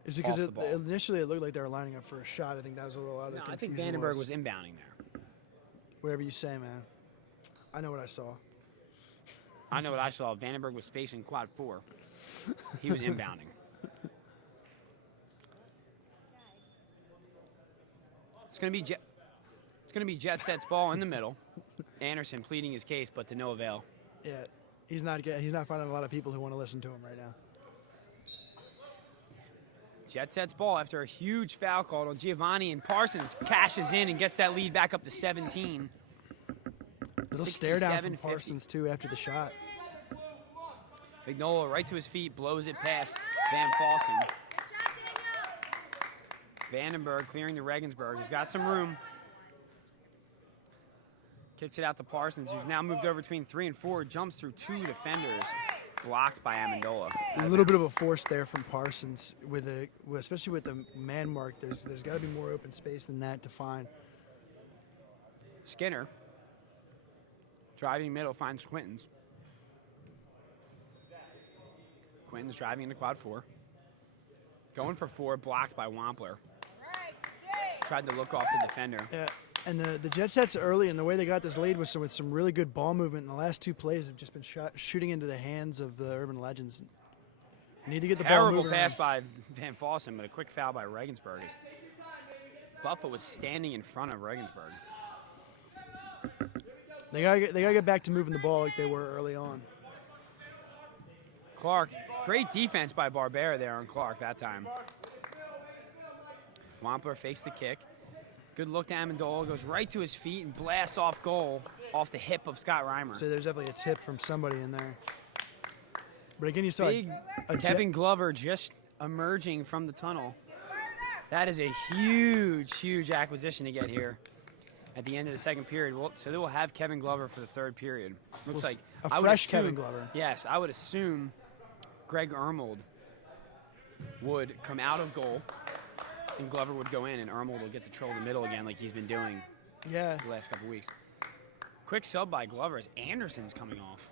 Is it because initially it looked like they were lining up for a shot? I think that was a little out of the No, I think confusion. Vandenberg was inbounding there. Whatever you say, man. I know what I saw. I know what I saw. Vandenberg was facing quad 4. He was inbounding. It's going to be Jet Set's ball in the middle. Anderson pleading his case, but to no avail. Yeah, he's not finding a lot of people who want to listen to him right now. Jet Set's ball after a huge foul called on Giovanni, and Parsons cashes in and gets that lead back up to 17. Little stare down from Parsons, too, after the shot. Vignola right to his feet, blows it past Van Fossen. Vandenberg clearing to Regensburg. He's got some room. Kicks it out to Parsons, who's now moved over between 3 and 4. Jumps through 2 defenders. Blocked by Amendola. A little bit of a force there from Parsons, especially with the man mark. There's got to be more open space than that to find. Skinner, driving middle, finds Quinton's. Quinton's driving into quad 4. Going for 4, blocked by Wampler. Tried to look off the defender. Yeah, and the Jet Sets early, and the way they got this lead was with some really good ball movement. And the last 2 plays have just been shooting into the hands of the Urban Legends. Need to get the ball moving. Terrible pass by Van Fossen, but a quick foul by Regensburg. Buffa was standing in front of Regensburg. They gotta get back to moving the ball like they were early on. Clark, great defense by Barbera there on Clark that time. Wampler fakes the kick. Good look to Amendola, goes right to his feet and blasts off goal off the hip of Scott Reimer. So there's definitely a tip from somebody in there. But again, you saw Kevin Glover just emerging from the tunnel. That is a huge, huge acquisition to get here at the end of the second period. So they will have Kevin Glover for the third period. Looks like a fresh Kevin Glover. Yes, I would assume Greg Ermold would come out of goal and Glover would go in, and Ermold will get to troll the middle again like he's been doing the last couple weeks. Quick sub by Glover as Anderson's coming off.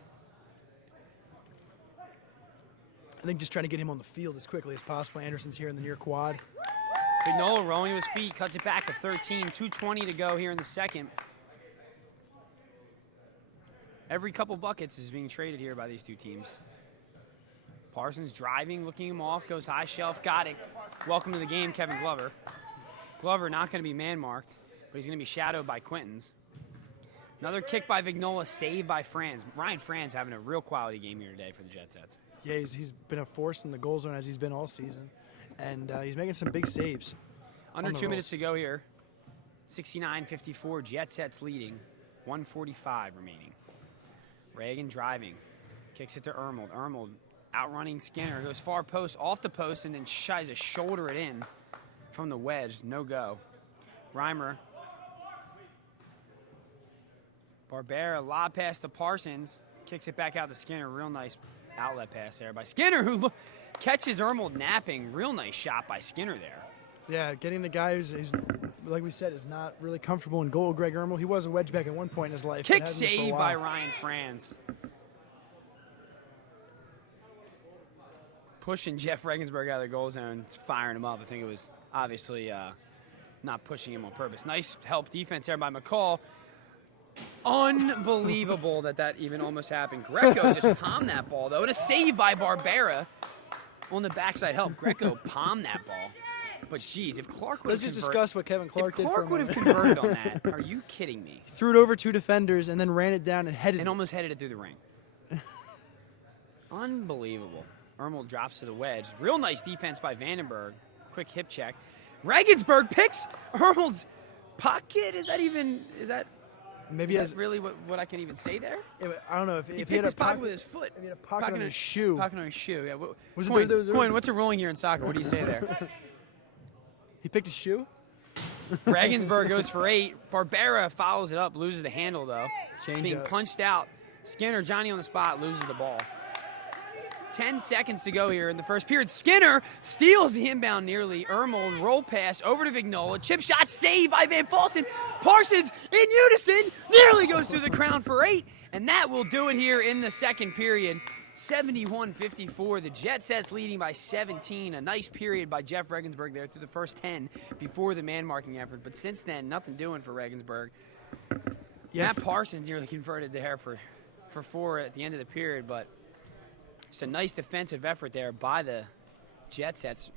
I think just trying to get him on the field as quickly as possible. Anderson's here in the near quad. Vignola rolling to his feet, cuts it back to 13, 2:20 to go here in the second. Every couple buckets is being traded here by these two teams. Parsons driving, looking him off, goes high shelf, got it. Welcome to the game, Kevin Glover. Glover not going to be man-marked, but he's going to be shadowed by Quintons. Another kick by Vignola, saved by Franz. Ryan Franz having a real quality game here today for the Jet Sets. Yeah, he's been a force in the goal zone as he's been all season. And he's making some big saves. Under 2 minutes to go here. 69-54, Jet Sets leading. 1:45 remaining. Reagan driving. Kicks it to Ermold. Ermold outrunning Skinner. Goes far post, off the post, and then tries to shoulder it in from the wedge. No go. Reimer. Barbera, lob pass to Parsons. Kicks it back out to Skinner. Real nice outlet pass there by Skinner, who catches Ermold napping. Real nice shot by Skinner there. Yeah, getting the guy who's like we said, is not really comfortable in goal. Greg Ermold, he was a wedge back at one point in his life. Kick save by Ryan Franz. Pushing Jeff Regensburg out of the goal zone, firing him up. I think it was obviously not pushing him on purpose. Nice help defense there by McCall. Unbelievable that even almost happened. Greco just palmed that ball, though. And a save by Barbera on the backside help. Greco palmed that ball. But, geez, if Clark would have Let's just discuss what Kevin Clark did. If Clark would have converted on that, are you kidding me? Threw it over 2 defenders and then ran it down and headed and almost headed it through the ring. Unbelievable. Ermold drops to the wedge. Real nice defense by Vandenberg. Quick hip check. Regensburg picks Ermold's pocket. Is that maybe is that really what I can even say there? I don't know if he had a his pocket with his foot. If he had a pocket on his shoe. Pocket on his shoe. Yeah. Coin, what's a ruling here in soccer? What do you say there? He picked his shoe? Regensburg goes for 8. Barbera follows it up, loses the handle though. Change being up. punched out. Skinner, Johnny on the spot, loses the ball. 10 seconds to go here in the first period. Skinner steals the inbound nearly. Ermold roll pass over to Vignola. Chip shot saved by Van Falsen. Parsons in unison nearly goes through the crown for 8. And that will do it here in the second period. 71-54. The Jet Sets leading by 17. A nice period by Jeff Regensburg there through the first 10 before the man-marking effort. But since then, nothing doing for Regensburg. Yeah. Matt Parsons nearly converted there for 4 at the end of the period, but it's a nice defensive effort there by the Jet Sets.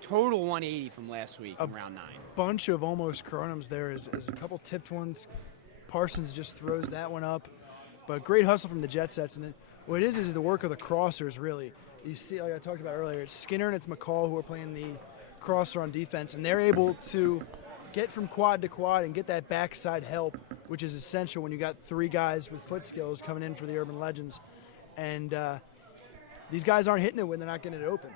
Total 180 from last week in round 9. Bunch of almost Kronums there. Is a couple tipped ones. Parsons just throws that one up. But great hustle from the Jet Sets. And what it is the work of the crossers, really. You see, like I talked about earlier, it's Skinner and it's McCall who are playing the crosser on defense. And they're able to get from quad to quad and get that backside help, which is essential when you got 3 guys with foot skills coming in for the Urban Legends. And these guys aren't hitting it when they're not getting it open.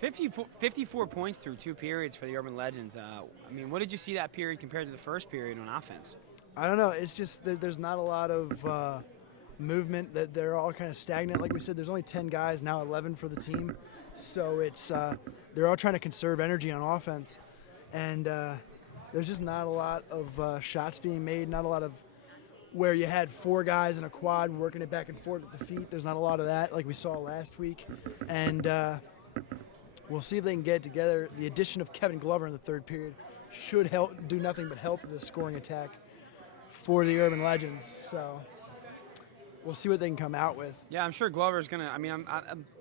54 points through 2 periods for the Urban Legends. I mean, what did you see that period compared to the first period on offense? I don't know. It's just there's not a lot of movement. That they're all kind of stagnant. Like we said, there's only 10 guys, now 11 for the team. So it's they're all trying to conserve energy on offense. And there's just not a lot of shots being made, not a lot of where you had 4 guys in a quad working it back and forth at the feet. There's not a lot of that like we saw last week. And we'll see if they can get it together. The addition of Kevin Glover in the third period should do nothing but help the scoring attack for the Urban Legends. So we'll see what they can come out with. Yeah, I'm sure Glover's going to – I mean,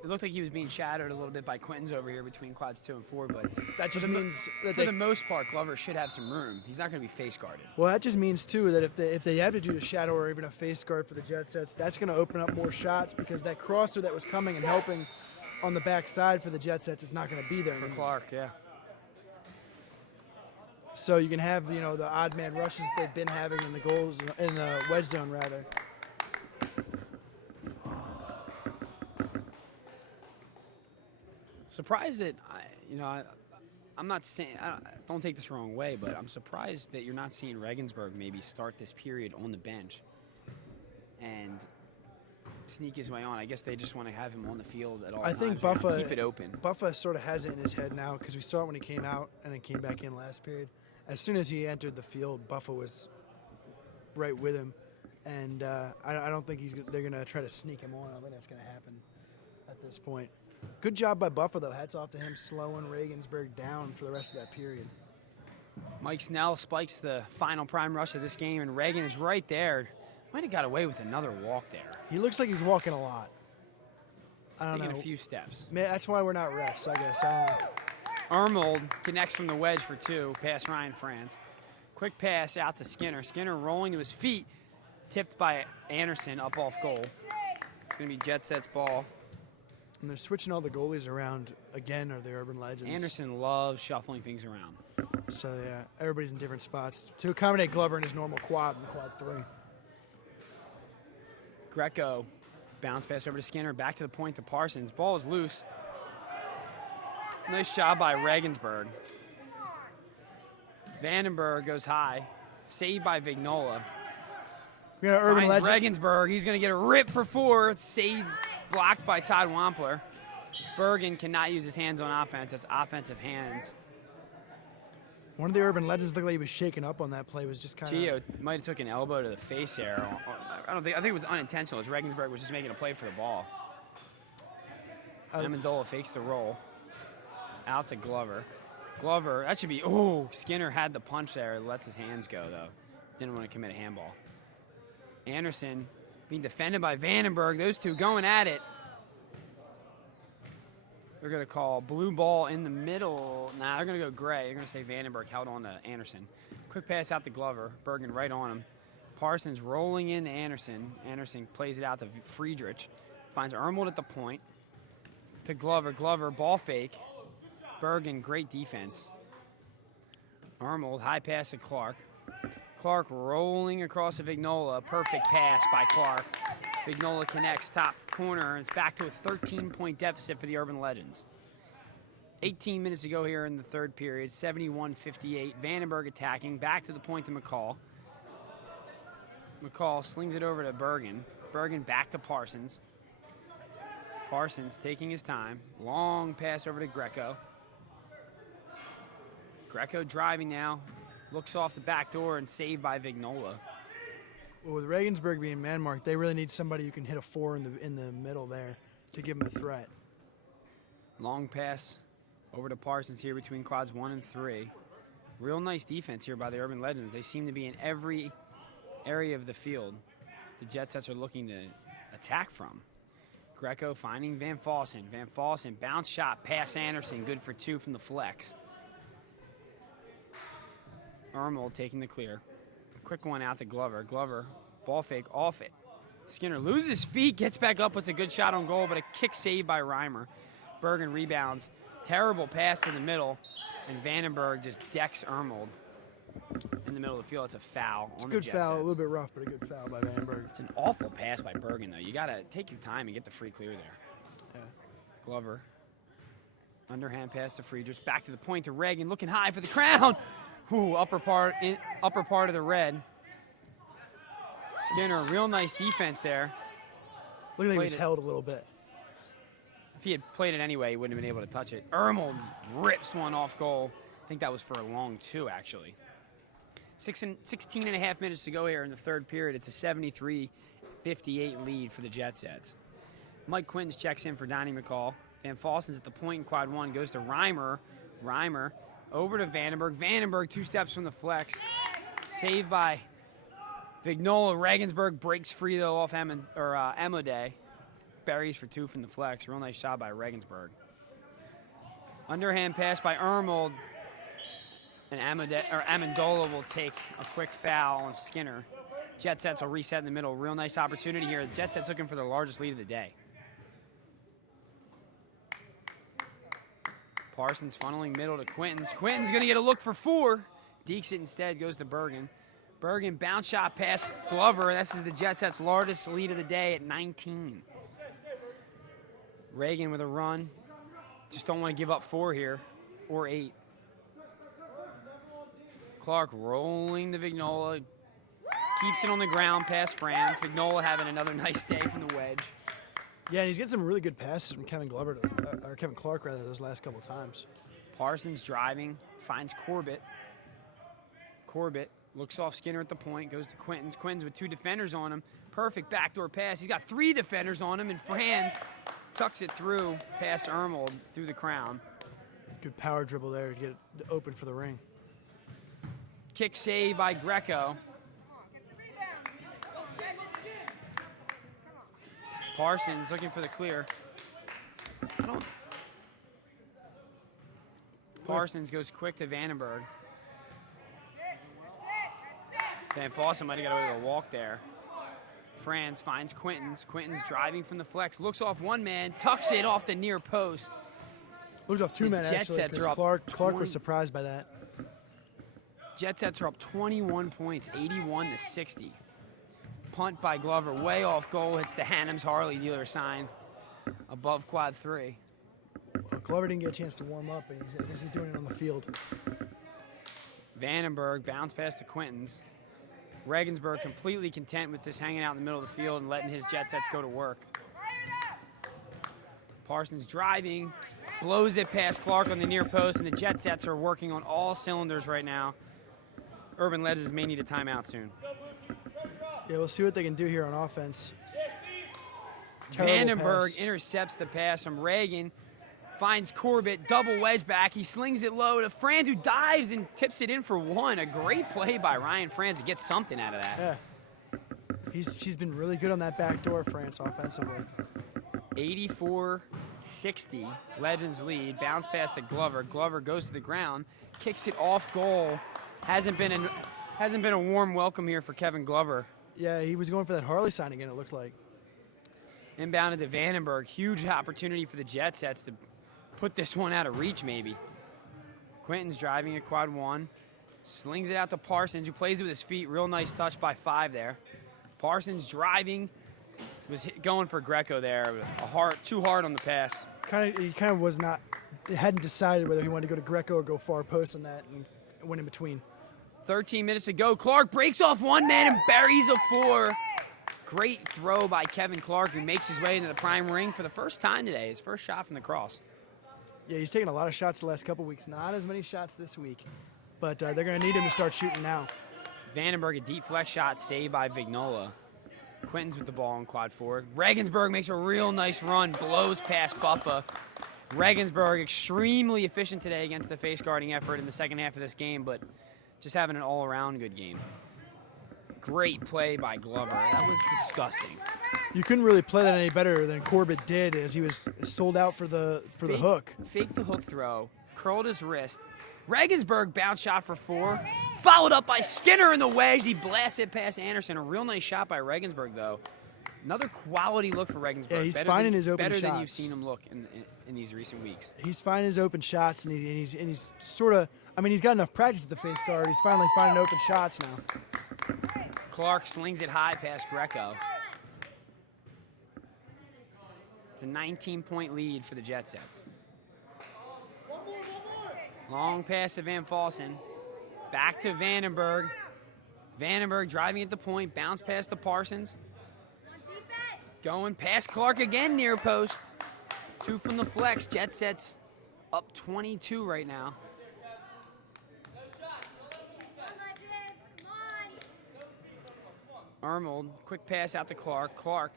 it looked like he was being shadowed a little bit by Quintons over here between quads 2 and 4, but that just means that for the most part, Glover should have some room. He's not going to be face guarded. Well, that just means, too, that if they have to do a shadow or even a face guard for the Jet Sets, that's going to open up more shots because that crosser that was coming and helping on the backside for the Jet Sets is not going to be there for anymore. Clark, yeah. So you can have, the odd man rushes they've been having in the wedge zone rather. Surprised that I'm not saying don't take this the wrong way, but I'm surprised that you're not seeing Regensburg maybe start this period on the bench and sneak his way on. I guess they just want to have him on the field at all times. I think Buffa keep it open. Buffa sort of has it in his head now because we saw it when he came out and then came back in last period. As soon as he entered the field, Buffa was right with him, and I don't think they're going to try to sneak him on. I don't think that's going to happen at this point. Good job by Buffa, though. Hats off to him slowing Regensburg down for the rest of that period. Mike Snell spikes the final prime rush of this game, and Reagan is right there. Might have got away with another walk there. He looks like he's walking a lot. I don't Taking know. a few steps. That's why we're not refs, I guess. I don't know. Arnold connects from the wedge for 2, past Ryan Franz. Quick pass out to Skinner. Skinner rolling to his feet, tipped by Anderson up off goal. It's going to be Jet Set's ball. And they're switching all the goalies around again, are the Urban Legends. Anderson loves shuffling things around. So, yeah, everybody's in different spots to accommodate Glover in his normal quad and quad 3. Greco, bounce pass over to Skinner, back to the point to Parsons. Ball is loose. Nice job by Regensburg. Vandenberg goes high. Saved by Vignola. We got Urban Finds Legend. Regensburg. He's going to get a rip for 4. It's saved, blocked by Todd Wampler. Bergen cannot use his hands on offense. That's offensive hands. One of the Urban Legends looked like he was shaken up on that play. Was just kind of. Gio might have took an elbow to the face there. I think it was unintentional. As Regensburg was just making a play for the ball. Amendola fakes the roll. Out to Glover. Glover, that should be, Skinner had the punch there. Lets his hands go, though. Didn't want to commit a handball. Anderson being defended by Vandenberg. Those two going at it. They're going to call blue ball in the middle. Nah, they're going to go gray. They're going to say Vandenberg held on to Anderson. Quick pass out to Glover. Bergen right on him. Parsons rolling into Anderson. Anderson plays it out to Friedrich. Finds Ermold at the point. To Glover. Glover, ball fake. Bergen, great defense. Arnold, high pass to Clark. Clark rolling across to Vignola. Perfect pass by Clark. Vignola connects top corner, and it's back to a 13-point deficit for the Urban Legends. 18 minutes to go here in the third period, 71-58. Vandenberg attacking, back to the point to McCall. McCall slings it over to Bergen. Bergen back to Parsons. Parsons taking his time. Long pass over to Greco. Greco driving now, looks off the back door and saved by Vignola. Well, with Regensburg being man-marked, they really need somebody who can hit a 4 in the middle there to give them a threat. Long pass over to Parsons here between quads 1 and 3. Real nice defense here by the Urban Legends. They seem to be in every area of the field the Jet Sets are looking to attack from. Greco finding Van Fossen. Van Fossen, bounce shot, pass Anderson, good for 2 from the flex. Ermold taking the clear. Quick one out to Glover. Glover, ball fake, off it. Skinner loses his feet, gets back up, puts a good shot on goal, but a kick saved by Reimer. Bergen rebounds. Terrible pass in the middle, and Vandenberg just decks Ermold in the middle of the field. It's a foul. It's a good foul, a little bit rough, but a good foul by Vandenberg. It's an awful pass by Bergen, though. You got to take your time and get the free clear there. Yeah. Glover. Underhand pass to Friedrich. Back to the point to Reagan, looking high for the crown. Upper part of the red. Skinner, real nice defense there. Looked like he was held a little bit. If he had played it anyway, he wouldn't have been able to touch it. Ermold rips one off goal. I think that was for a long 2, actually. 16 and a half minutes to go here in the third period. It's a 73-58 lead for the Jet Sets. Mike Quintons checks in for Donnie McCall. Van Fossen's at the point in quad 1, goes to Reimer. Reimer over to Vandenberg. Vandenberg 2 steps from the flex. Saved by Vignola. Regensburg breaks free, though, off Amode. Buries for 2 from the flex. Real nice shot by Regensburg. Underhand pass by Ermold. And Amendola will take a quick foul on Skinner. Jet Sets will reset in the middle. Real nice opportunity here. The Jet Sets looking for their largest lead of the day. Parsons funneling middle to Quintons. Quintons going to get a look for 4. Dekes it instead, goes to Bergen. Bergen, bounce shot past Glover. This is the Jet Sets' largest lead of the day at 19. Reagan with a run. Just don't want to give up 4 here, or 8. Clark rolling to Vignola. Keeps it on the ground past Franz. Vignola having another nice day from the wedge. Yeah, and he's getting some really good passes from Kevin Clark those last couple times. Parsons driving, finds Corbett. Corbett looks off Skinner at the point, goes to Quintons. Quintons with 2 defenders on him. Perfect backdoor pass. He's got 3 defenders on him, and Franz tucks it through past Ermold through the crown. Good power dribble there to get it open for the ring. Kick save by Greco. Parsons looking for the clear. Parsons goes quick to Vandenberg. Van Fossen might have got away with a walk there. Franz finds Quintons. Quintons driving from the flex. Looks off one man. Tucks it off the near post. Looked off two men, actually, because Clark was surprised by that. Jet Sets are up 21 points, 81-60. Punt by Glover, way off goal. Hits the Hannums Harley dealer sign above quad 3. Glover didn't get a chance to warm up, but I guess he's doing it on the field. Vandenberg bounce past the Quintons. Regensburg completely content with this hanging out in the middle of the field and letting his Jet Sets go to work. Parsons driving, blows it past Clark on the near post, and the Jet Sets are working on all cylinders right now. Urban Legends may need a timeout soon. Yeah, we'll see what they can do here on offense. Vandenberg intercepts the pass from Reagan, finds Corbett, double wedge back. He slings it low to Franz, who dives and tips it in for one. A great play by Ryan Franz to get something out of that. Yeah. He's been really good on that back door, France, offensively. 84-60, Legends lead. Bounce pass to Glover. Glover goes to the ground, kicks it off goal. Hasn't been a warm welcome here for Kevin Glover. Yeah, he was going for that Harley sign again, it looked like. Inbounded to Vandenberg. Huge opportunity for the Jet Sets to put this one out of reach, maybe. Quinton's driving at quad 1. Slings it out to Parsons, who plays it with his feet. Real nice touch by 5 there. Parsons driving. Was going for Greco there. Too hard on the pass. He kind of was not, hadn't decided whether he wanted to go to Greco or go far post on that, and went in between. 13 minutes to go. Clark breaks off one man and buries a 4. Great throw by Kevin Clark, who makes his way into the prime ring for the first time today. His first shot from the cross. Yeah, he's taken a lot of shots the last couple weeks. Not as many shots this week, but they're going to need him to start shooting now. Vandenberg, a deep flex shot saved by Vignola. Quinton's with the ball in quad 4. Regensburg makes a real nice run, blows past Buffa. Regensburg extremely efficient today against the face guarding effort in the second half of this game, but just having an all-around good game. Great play by Glover. That was disgusting. You couldn't really play that any better than Corbett did, as he was sold out for the hook. Faked the hook throw, curled his wrist. Regensburg bounce shot for 4, followed up by Skinner in the wedge. He blasts it past Anderson. A real nice shot by Regensburg, though. Another quality look for Regensburg. Yeah, he's finding his open shots. Better than you've seen him look in these recent weeks. He's finding his open shots, and he's sort of, I mean, he's got enough practice at the face guard. He's finally finding open shots now. Clark slings it high past Greco. It's a 19-point lead for the Jet Sets. Long pass to Van Fossen. Back to Vandenberg. Vandenberg driving at the point. Bounce pass to Parsons. Going past Clark again near post. 2 from the flex. Jet Sets up 22 right now. Arnold, quick pass out to Clark. Clark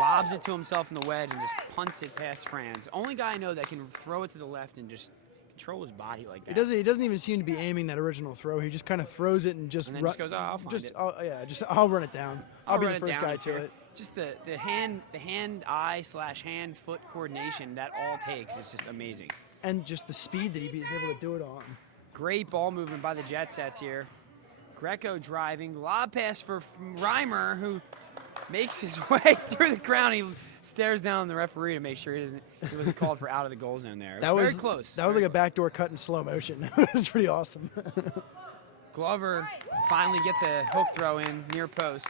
lobs it to himself in the wedge and just punts it past Franz. Only guy I know that can throw it to the left and just control his body like that. He doesn't even seem to be aiming that original throw. He just kind of throws it and just just goes, oh, I'll find it. I'll run it down. I'll be the first guy to it. Just the hand-eye/hand foot coordination that all takes is just amazing. And just the speed that he is able to do it on. Great ball movement by the Jet Sets here. Greco driving, lob pass for Reimer, who makes his way through the ground. He stares down the referee to make sure he wasn't called for out of the goal zone there. That was very close. That was like a backdoor cut in slow motion. It was pretty awesome. Glover finally gets a hook throw in near post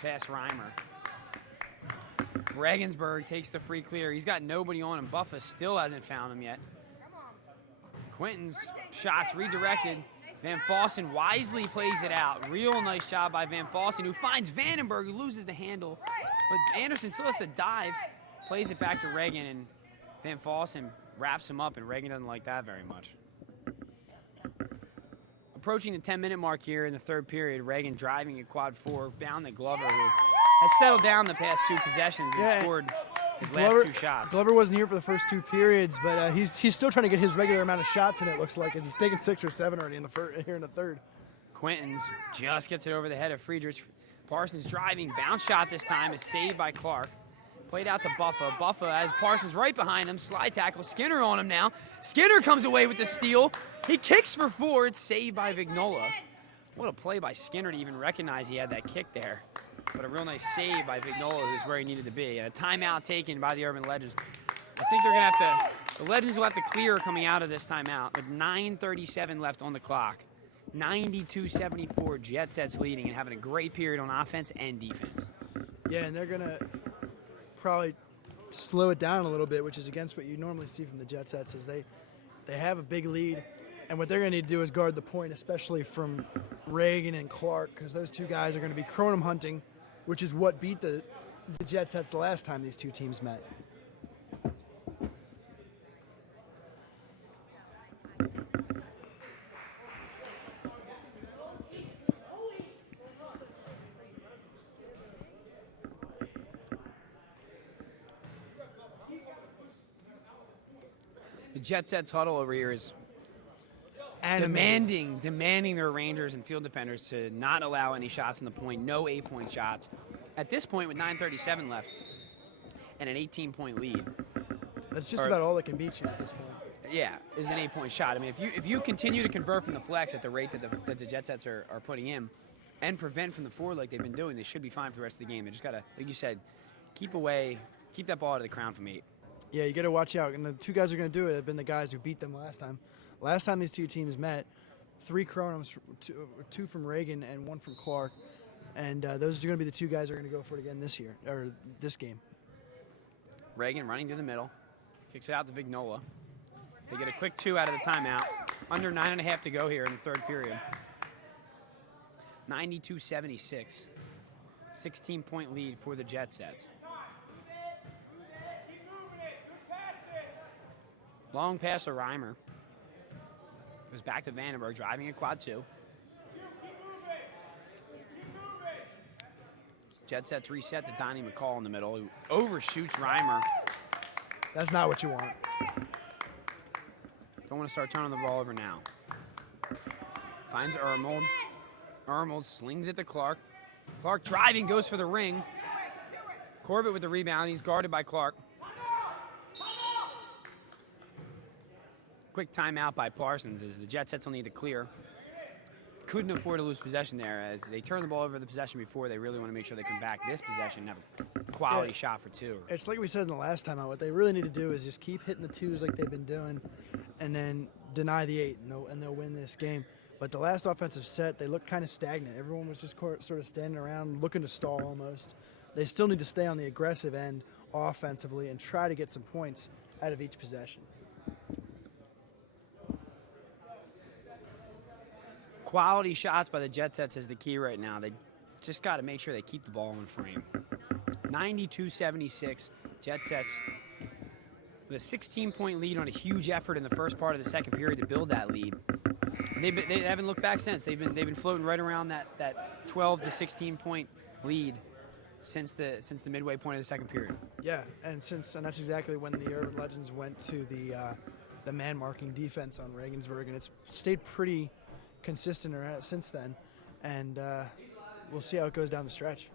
past Reimer. Regensburg takes the free clear. He's got nobody on him. Buffa still hasn't found him yet. Quinton's shots redirected. Van Fossen wisely plays it out. Real nice job by Van Fossen, who finds Vandenberg, who loses the handle. But Anderson still has to dive. Plays it back to Reagan, and Van Fossen wraps him up, and Reagan doesn't like that very much. Approaching the 10-minute mark here in the third period, Reagan driving at quad 4, down to Glover, who has settled down the past 2 possessions and scored his last 2 shots. Glover wasn't here for the first 2 periods, but he's still trying to get his regular amount of shots in, it looks like, as he's taken 6 or 7 already here in the third. Quintons just gets it over the head of Friedrich. Parsons driving, bounce shot this time is saved by Clark. Played out to Buffa. Buffa has Parsons right behind him. Slide tackle. Skinner on him now. Skinner comes away with the steal. He kicks for 4. It's saved by Vignola. What a play by Skinner to even recognize he had that kick there. But a real nice save by Vignola, who's where he needed to be. And a timeout taken by the Urban Legends. I think they're going to have to, the Legends will have to clear coming out of this timeout with 9:37 left on the clock. 92-74, Jet Sets leading and having a great period on offense and defense. Yeah, and they're going to probably slow it down a little bit, which is against what you normally see from the Jet Sets, is they have a big lead, and what they're going to need to do is guard the point, especially from Reagan and Clark, because those two guys are going to be Kronum hunting, which is what beat the Jet Sets the last time these two teams met. The Jet Sets huddle over here is demanding their Rangers and field defenders to not allow any shots on the point, no 8-point shots. At this point, with 9:37 left and an 18-point lead. That's just about all that can beat you at this point. Yeah, is an 8-point shot. I mean, if you continue to convert from the flex at the rate that the Jet Sets are putting in and prevent from the forward like they've been doing, they should be fine for the rest of the game. They just got to, like you said, keep that ball out of the crown from 8. Yeah, you got to watch out. And the two guys who are going to do it have been the guys who beat them last time. Last time these two teams met, 3 Kronums, 2 from Reagan and 1 from Clark. And those are going to be the two guys who are going to go for it again this game. Reagan running to the middle. Kicks it out to Vignola. They get a quick 2 out of the timeout. Under 9.5 to go here in the third period. 92-76. 16-point lead for the Jet Sets. Long pass to Reimer. Goes back to Vandenberg, driving a quad 2. Jet Sets reset to Donnie McCall in the middle, who overshoots Reimer. That's not what you want. Don't want to start turning the ball over now. Finds Ermold. Ermold slings it to Clark. Clark driving, goes for the ring. Corbett with the rebound. He's guarded by Clark. Quick timeout by Parsons as the Jet Sets will need to clear. Couldn't afford to lose possession there. As they turned the ball over the possession before, they really want to make sure they come back this possession and have a quality shot for 2. It's like we said in the last time out. What they really need to do is just keep hitting the 2s like they've been doing and then deny the 8, and they'll win this game. But the last offensive set, they looked kind of stagnant. Everyone was just sort of standing around looking to stall almost. They still need to stay on the aggressive end offensively and try to get some points out of each possession. Quality shots by the Jet Sets is the key right now. They just got to make sure they keep the ball in frame. 92-76, Jet Sets with a 16-point lead on a huge effort in the first part of the second period to build that lead. They haven't looked back since. They've been floating right around that 12 to 16-point lead since the midway point of the second period. Yeah, and that's exactly when the Urban Legends went to the man marking defense on Regensburg, and it's stayed pretty consistent since then, and we'll see how it goes down the stretch.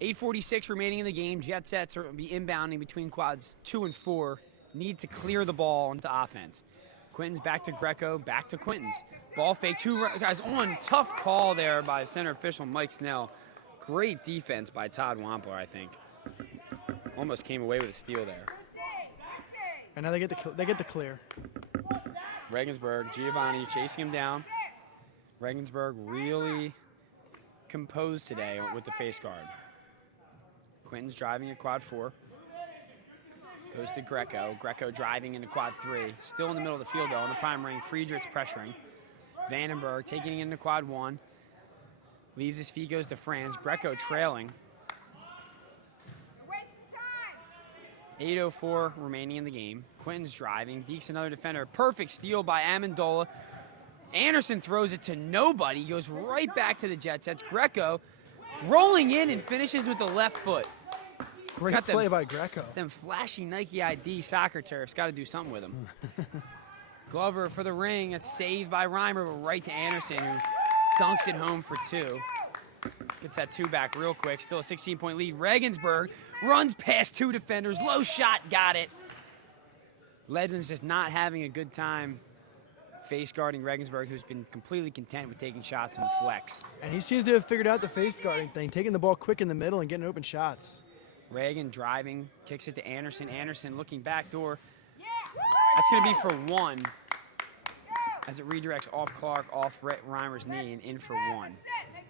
8:46 remaining in the game. Jet Sets are be inbounding between quads 2 and 4. Need to clear the ball into offense. Quinton's back to Greco, back to Quinton's. Ball fake, 2 guys on. Tough call there by center official Mike Snell. Great defense by Todd Wampler, I think. Almost came away with a steal there. And now they get the clear. Regensburg, Giovanni chasing him down. Regensburg really composed today with the face guard. Quinton's driving at quad 4. Goes to Greco. Greco driving into quad 3. Still in the middle of the field, though, on the prime ring. Friedrich's pressuring. Vandenberg taking it into quad 1. Leaves his feet, goes to Franz. Greco trailing. 8:04 remaining in the game. Quinton's driving. Dekes another defender. Perfect steal by Amendola. Anderson throws it to nobody. Goes right back to the Jet Sets. Greco rolling in and finishes with the left foot. Great play by Greco. Them flashy Nike ID soccer turfs. Got to do something with them. Glover for the ring. It's saved by Reimer, but right to Anderson, who dunks it home for 2. Gets that 2 back real quick. Still a 16-point lead. Regensburg runs past 2 defenders. Low shot, got it. Legends just not having a good time face guarding Regensburg, who's been completely content with taking shots in the flex. And he seems to have figured out the face guarding thing, taking the ball quick in the middle and getting open shots. Reagan driving, kicks it to Anderson. Anderson looking back door. That's going to be for 1 as it redirects off Clark, off Reimer's knee, and in for 1.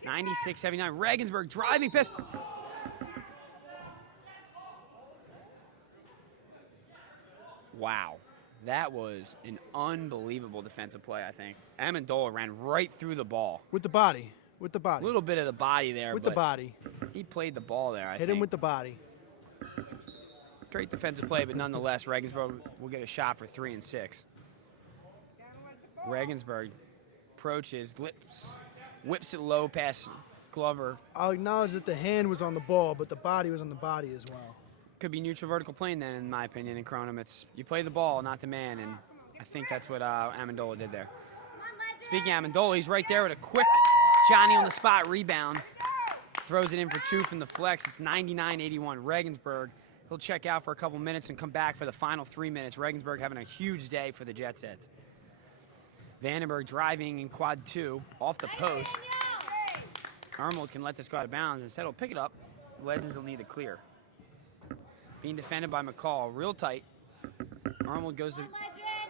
96-79. Regensburg driving pass. Wow. That was an unbelievable defensive play, I think. Amendola ran right through the ball. With the body. With the body. A little bit of the body there. With the body. He played the ball there, I think. Hit him with the body. Great defensive play, but nonetheless, Regensburg will get a shot for 3 and 6. Regensburg approaches, whips it low past Glover. I'll acknowledge that the hand was on the ball, but the body was on the body as well. Could be neutral vertical plane then, in my opinion, in Kronum. It's you play the ball, not the man, and I think that's what Amendola did there. Speaking of Amendola, he's right there with a quick Johnny-on-the-spot rebound. Throws it in for 2 from the flex. It's 99-81. Regensburg, he'll check out for a couple minutes and come back for the final 3 minutes. Regensburg having a huge day for the Jet Sets. Vandenberg driving in quad 2 off the post. Arnold can let this go out of bounds. Instead, he'll pick it up. Legends will need to clear. Being defended by McCall, real tight. Arnold goes to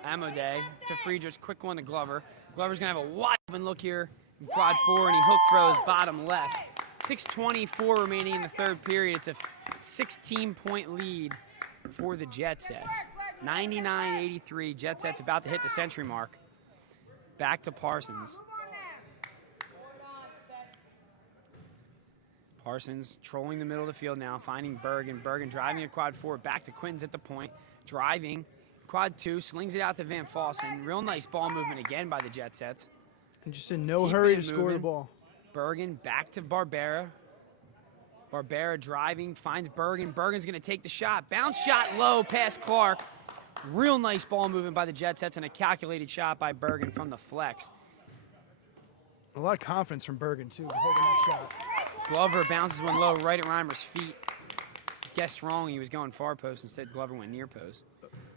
Amode, to Friedrich, quick one to Glover. Glover's gonna have a wide open look here in quad 4, and he hook throws bottom left. 6:24 remaining in the third period. It's a 16-point lead for the Jet Sets. 99-83, Jet Sets about to hit the century mark. Back to Parsons. Parsons trolling the middle of the field now, finding Bergen. Bergen driving a quad 4, back to Quintons at the point. Driving, quad 2, slings it out to Van Fossen. Real nice ball movement again by the Jet Sets. And just in no hurry to score the ball. Bergen back to Barbera. Barbera driving, finds Bergen. Bergen's going to take the shot. Bounce shot low past Clark. Real nice ball movement by the Jet Sets and a calculated shot by Bergen from the flex. A lot of confidence from Bergen, too, holding that shot. Glover bounces one low right at Reimer's feet. Guessed wrong, he was going far post. Instead, Glover went near post.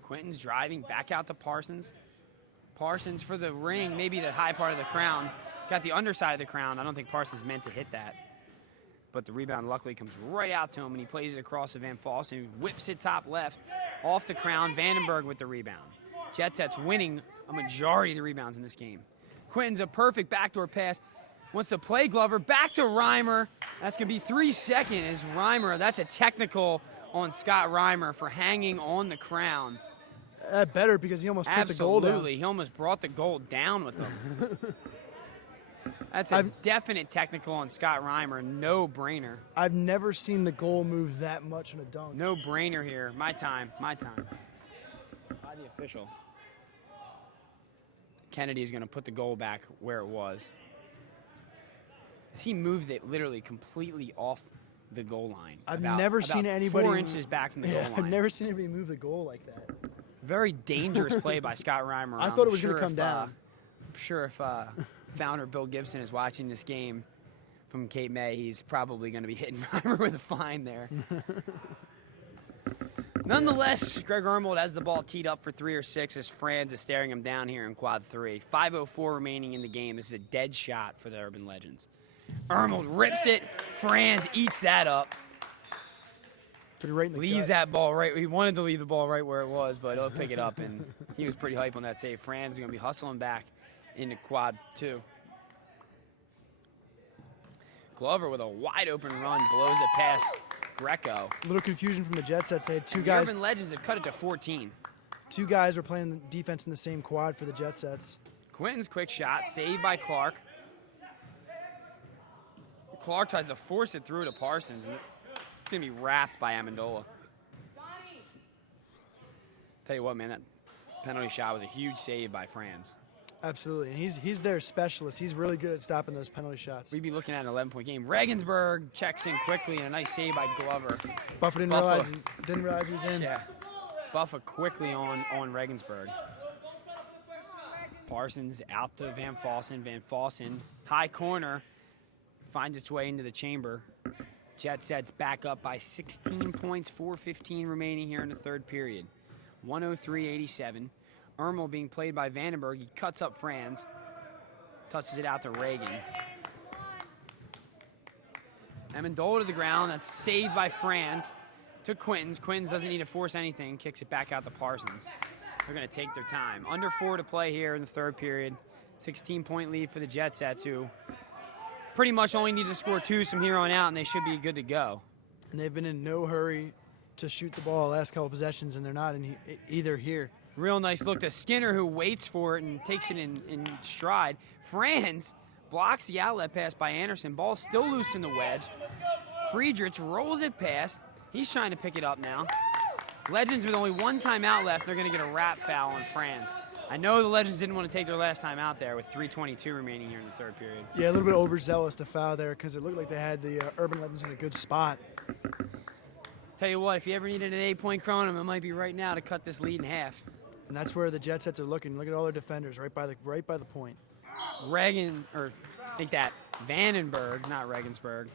Quintons driving back out to Parsons. Parsons for the ring, maybe the high part of the crown. Got the underside of the crown. I don't think Parsons meant to hit that. But the rebound luckily comes right out to him, and he plays it across to Van Fossen, who whips it top left off the crown. Vandenberg with the rebound. Jet Sets winning a majority of the rebounds in this game. Quintons, a perfect backdoor pass. Wants to play Glover, back to Reimer. That's going to be 3 seconds as Reimer, that's a technical on Scott Reimer for hanging on the crown. Better because he almost took the goal down. Absolutely, he almost brought the goal down with him. That's a definite technical on Scott Reimer, no brainer. I've never seen the goal move that much in a dunk. No brainer here, my time. By the official. Kennedy's going to put the goal back where it was. As he moved it literally completely off the goal line. I've never seen anybody 4 inches back from the goal line. I've never seen anybody move the goal like that. Very dangerous play by Scott Reimer. I thought it was going to come down. I'm sure if founder Bill Gibson is watching this game from Cape May, he's probably going to be hitting Reimer with a fine there. Nonetheless, Greg Arnold has the ball teed up for 3 or 6 as Franz is staring him down here in quad 3. 5:04 remaining in the game. This is a dead shot for the Urban Legends. Arnold rips it. Franz eats that up. Put it right in the Leaves gut. that ball right. He wanted to leave the ball right where it was, but he'll pick it up, and he was pretty hype on that save. Franz is going to be hustling back into quad 2. Glover with a wide open run blows it past Greco. A little confusion from the Jet Sets. They had two The guys. Urban Legends have cut it to 14. 2 guys were playing the defense in the same quad for the Jet Sets. Quinton's quick shot, saved by Clark. Clark tries to force it through to Parsons, and it's going to be wrapped by Amendola. Tell you what, man, that penalty shot was a huge save by Franz. Absolutely, and he's their specialist. He's really good at stopping those penalty shots. We'd be looking at an 11-point game. Regensburg checks in quickly, and a nice save by Glover. Buffer didn't realize he was in. Yeah, Buffa quickly on Regensburg. Parsons out to Van Fossen. Van Fossen, high corner. finds its way into the chamber. Jet Sets back up by 16 points, 4:15 remaining here in the third period. 103-87. Ermel being played by Vandenberg. He cuts up Franz, touches it out to Reagan. Amendola to the ground. That's saved by Franz to Quintens. Quintens doesn't need to force anything. Kicks it back out to Parsons. They're going to take their time. Under 4 to play here in the third period. 16-point lead for the Jet Sets, who pretty much only need to score 2 from here on out, and they should be good to go. And they've been in no hurry to shoot the ball the last couple possessions, and they're not in either here. Real nice look to Skinner, who waits for it and takes it in stride. Franz blocks the outlet pass by Anderson. Ball still loose in the wedge. Friedrich rolls it past. He's trying to pick it up now. Legends with only 1 timeout left. They're going to get a wrap foul on Franz. I know the Legends didn't want to take their last time out there with 3:22 remaining here in the third period. Yeah, a little bit overzealous to foul there because it looked like they had the Urban Legends in a good spot. Tell you what, if you ever needed an 8-point Kronum, it might be right now to cut this lead in half. And that's where the Jet Sets are looking. Look at all their defenders right by the point. Reagan, or I think that Vandenberg, not Regensburg,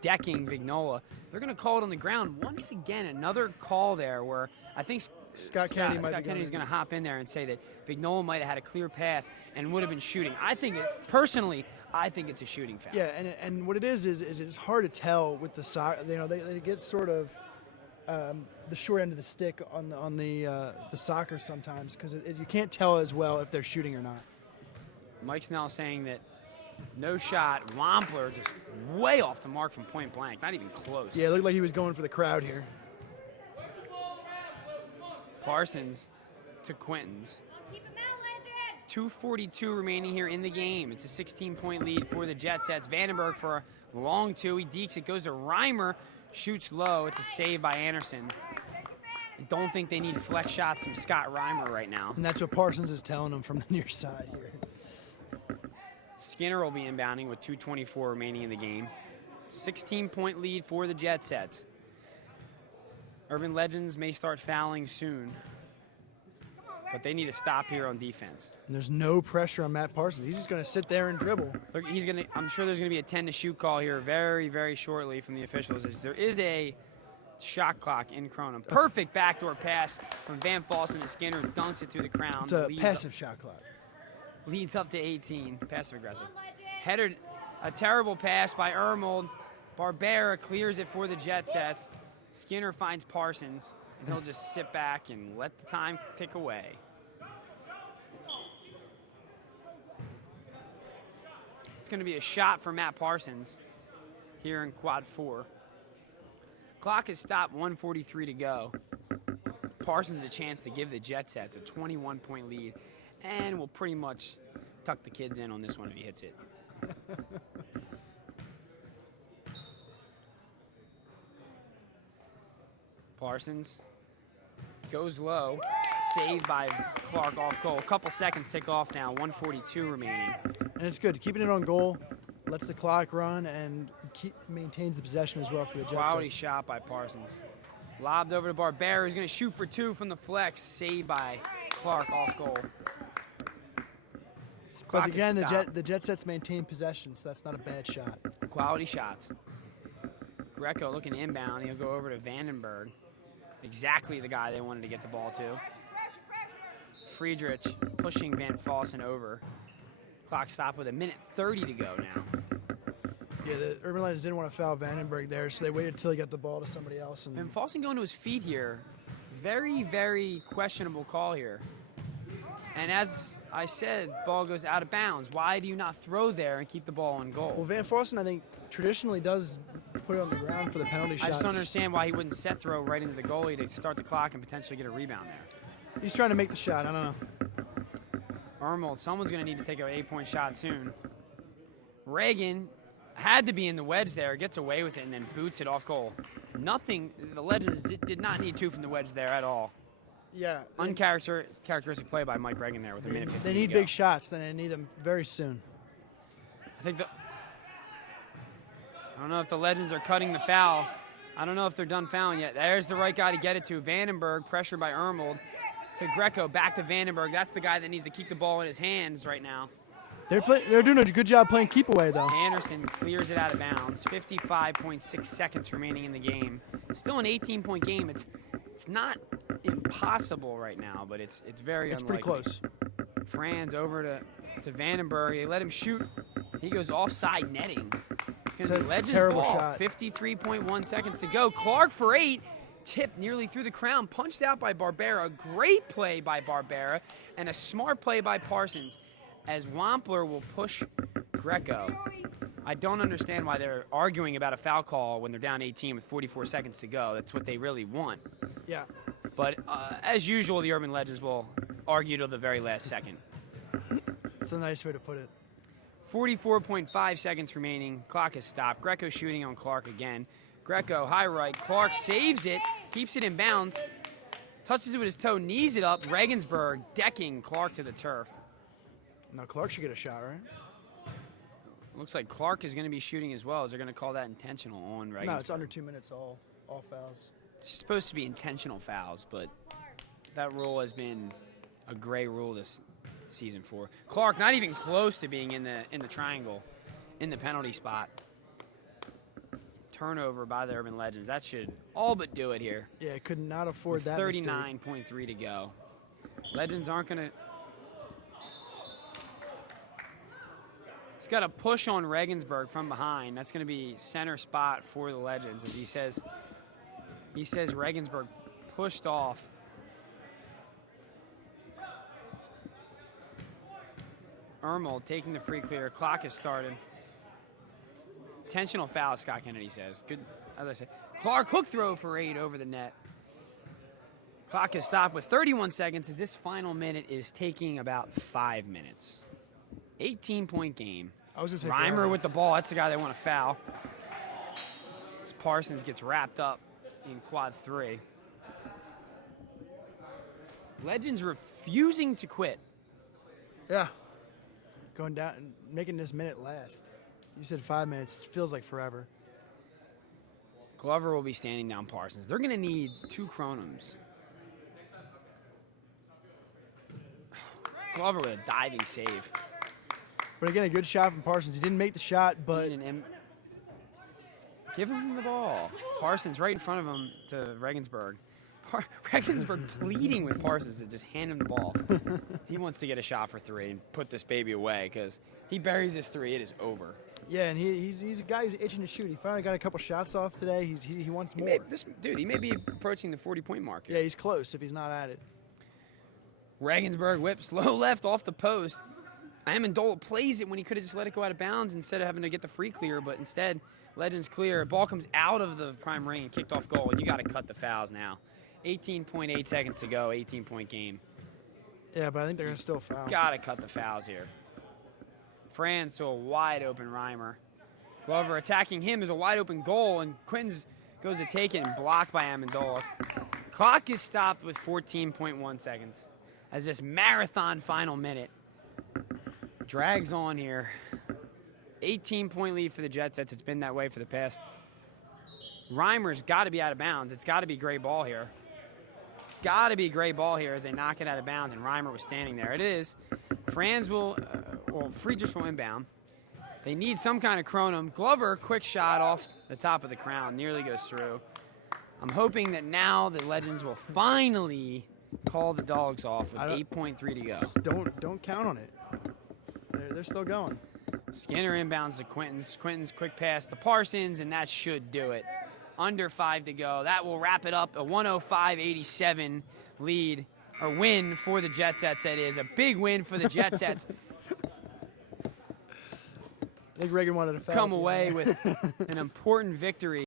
decking Vignola. They're going to call it on the ground once again. Another call there where I think Scott Kennedy's going to hop in there and say that Vignola might have had a clear path and would have been shooting. I think it's a shooting foul. Yeah, and what it is it's hard to tell with the soccer. You know, they get sort of the short end of the stick on the soccer sometimes because you can't tell as well if they're shooting or not. Mike Snell saying that no shot. Wampler just way off the mark from point blank. Not even close. Yeah, it looked like he was going for the crowd here. Parsons to Quintens. 2:42 remaining here in the game. It's a 16-point lead for the Jet Sets. Vandenberg for a long 2. He dekes it. Goes to Reimer. Shoots low. It's a save by Anderson. I don't think they need flex shots from Scott Reimer right now. And that's what Parsons is telling them from the near side here. Skinner will be inbounding with 2:24 remaining in the game. 16-point lead for the Jet Sets. Urban Legends may start fouling soon, but they need to stop here on defense. And there's no pressure on Matt Parsons. He's just going to sit there and dribble. Look, I'm sure there's going to be a 10-to-shoot call here very, very shortly from the officials. There is a shot clock in Kronum. Perfect backdoor pass from Van Fossen to Skinner, dunks it through the crown. It's a passive shot clock. Leads up to 18, passive-aggressive. Headed, a terrible pass by Ermold. Barbera clears it for the Jet Sets. Skinner finds Parsons, and he'll just sit back and let the time tick away. It's going to be a shot for Matt Parsons here in quad 4. Clock is stopped, 1:43 to go. Parsons a chance to give the Jet Sets a 21-point lead, and will pretty much tuck the kids in on this one if he hits it. Parsons goes low, saved by Clark off goal. A couple seconds tick off now, 1:42 remaining. And it's good, keeping it on goal, lets the clock run, and maintains the possession as well for the Jet Sets. Quality shot by Parsons. Lobbed over to Barbera, who's going to shoot for 2 from the flex, saved by Clark off goal. But again, the Jet Sets maintain possession, so that's not a bad shot. Quality shots. Greco looking inbound. He'll go over to Vandenberg. Exactly the guy they wanted to get the ball to. Friedrich pushing Van Fossen over. Clock stopped with 1:30 to go now. Yeah, the Urban Legends didn't want to foul Vandenberg there, so they waited until he got the ball to somebody else. And Fossen going to his feet here. Very, very questionable call here. And as I said, ball goes out of bounds. Why do you not throw there and keep the ball on goal? Well, Van Fossen, I think, traditionally does put it on the ground for the penalty shots. I just don't understand why he wouldn't set throw right into the goalie to start the clock and potentially get a rebound there. He's trying to make the shot. I don't know. Ermold, someone's going to need to take an 8-point shot soon. Reagan had to be in the wedge there, gets away with it, and then boots it off goal. Nothing, the Legends did not need 2 from the wedge there at all. Yeah. Uncharacteristic play by Mike Reagan there with 1:15 to go. They need big shots, then they need them very soon. I don't know if the Legends are cutting the foul. I don't know if they're done fouling yet. There's the right guy to get it to. Vandenberg, pressure by Ermold. To Greco, back to Vandenberg. That's the guy that needs to keep the ball in his hands right now. They're doing a good job playing keep away, though. Anderson clears it out of bounds. 55.6 seconds remaining in the game. Still an 18-point game. It's not impossible right now, but it's very unlikely. It's pretty close. Franz over to Vandenberg. They let him shoot. He goes offside netting. It's going to be Legends terrible ball. Shot. 53.1 seconds to go. Clark for 8. Tipped nearly through the crown. Punched out by Barbera. Great play by Barbera. And a smart play by Parsons as Wampler will push Greco. I don't understand why they're arguing about a foul call when they're down 18 with 44 seconds to go. That's what they really want. Yeah. But as usual, the Urban Legends will argue till the very last second. That's a nice way to put it. 44.5 seconds remaining. Clock is stopped. Greco shooting on Clark again. Greco, high right. Clark saves it, keeps it in bounds, touches it with his toe, knees it up. Regensburg decking Clark to the turf. Now Clark should get a shot, right? Looks like Clark is going to be shooting as well. Is they going to call that intentional on Regensburg? No, it's under 2 minutes, all fouls. It's supposed to be intentional fouls, but that rule has been a gray rule this season for Clark. Not even close to being in the triangle, in the penalty spot. Turnover by the Urban Legends. That should all but do it here. Yeah, could not afford that. 39.3 to go. Legends aren't going to. He's got a push on Regensburg from behind. That's going to be center spot for the Legends, as he says Regensburg pushed off. Ermel taking the free clear. Clock is started. Intentional foul, Scott Kennedy says. Good, as I said. Clark hook throw for 8 over the net. Clock is stopped with 31 seconds as this final minute is taking about 5 minutes. 18-point game. I was going to say Reimer forever. with the ball. That's the guy they want to foul. As Parsons gets wrapped up in quad 3. Legends refusing to quit. Yeah. Going down and making this minute last. You said 5 minutes. It feels like forever. Glover will be standing down Parsons. They're going to need 2 Kronums. Glover with a diving save. But again, a good shot from Parsons. He didn't make the shot, but give him the ball. Parsons right in front of him to Regensburg. Regensburg pleading with Parsons to just hand him the ball. He wants to get a shot for 3 and put this baby away because he buries this 3, it is over. Yeah, and he's a guy who's itching to shoot. He finally got a couple shots off today. He wants more. He may be approaching the 40-point mark here. Yeah, he's close if he's not at it. Regensburg whips low left off the post. Amendola plays it when he could have just let it go out of bounds instead of having to get the free clear, but instead, Legends clear. Ball comes out of the prime ring and kicked off goal, and you got to cut the fouls now. 18.8 seconds to go, 18-point game. Yeah, but I think they're going to still foul. Got to cut the fouls here. Franz to a wide-open Reimer. Glover attacking him is a wide-open goal, and Quintens goes to take it and blocked by Amendola. Clock is stopped with 14.1 seconds as this marathon final minute drags on here. 18-point lead for the Jet Sets. It's been that way for the past. Reimer's got to be out of bounds. It's got to be gray ball here. It's got to be gray ball here as they knock it out of bounds, and Reimer was standing there. It is. Franz will, Friedrich will inbound. They need some kind of Kronum. Glover, quick shot off the top of the crown, nearly goes through. I'm hoping that now the Legends will finally call the dogs off with 8.3 to go. Don't count on it. They're still going. Skinner inbounds to Quintens. Quintens quick pass to Parsons, and that should do it. Under 5 to go. That will wrap it up. A 105-87 lead, or win for the Jet Sets. That is a big win for the Jet Sets. I think Reagan wanted to foul. Come away with an important victory.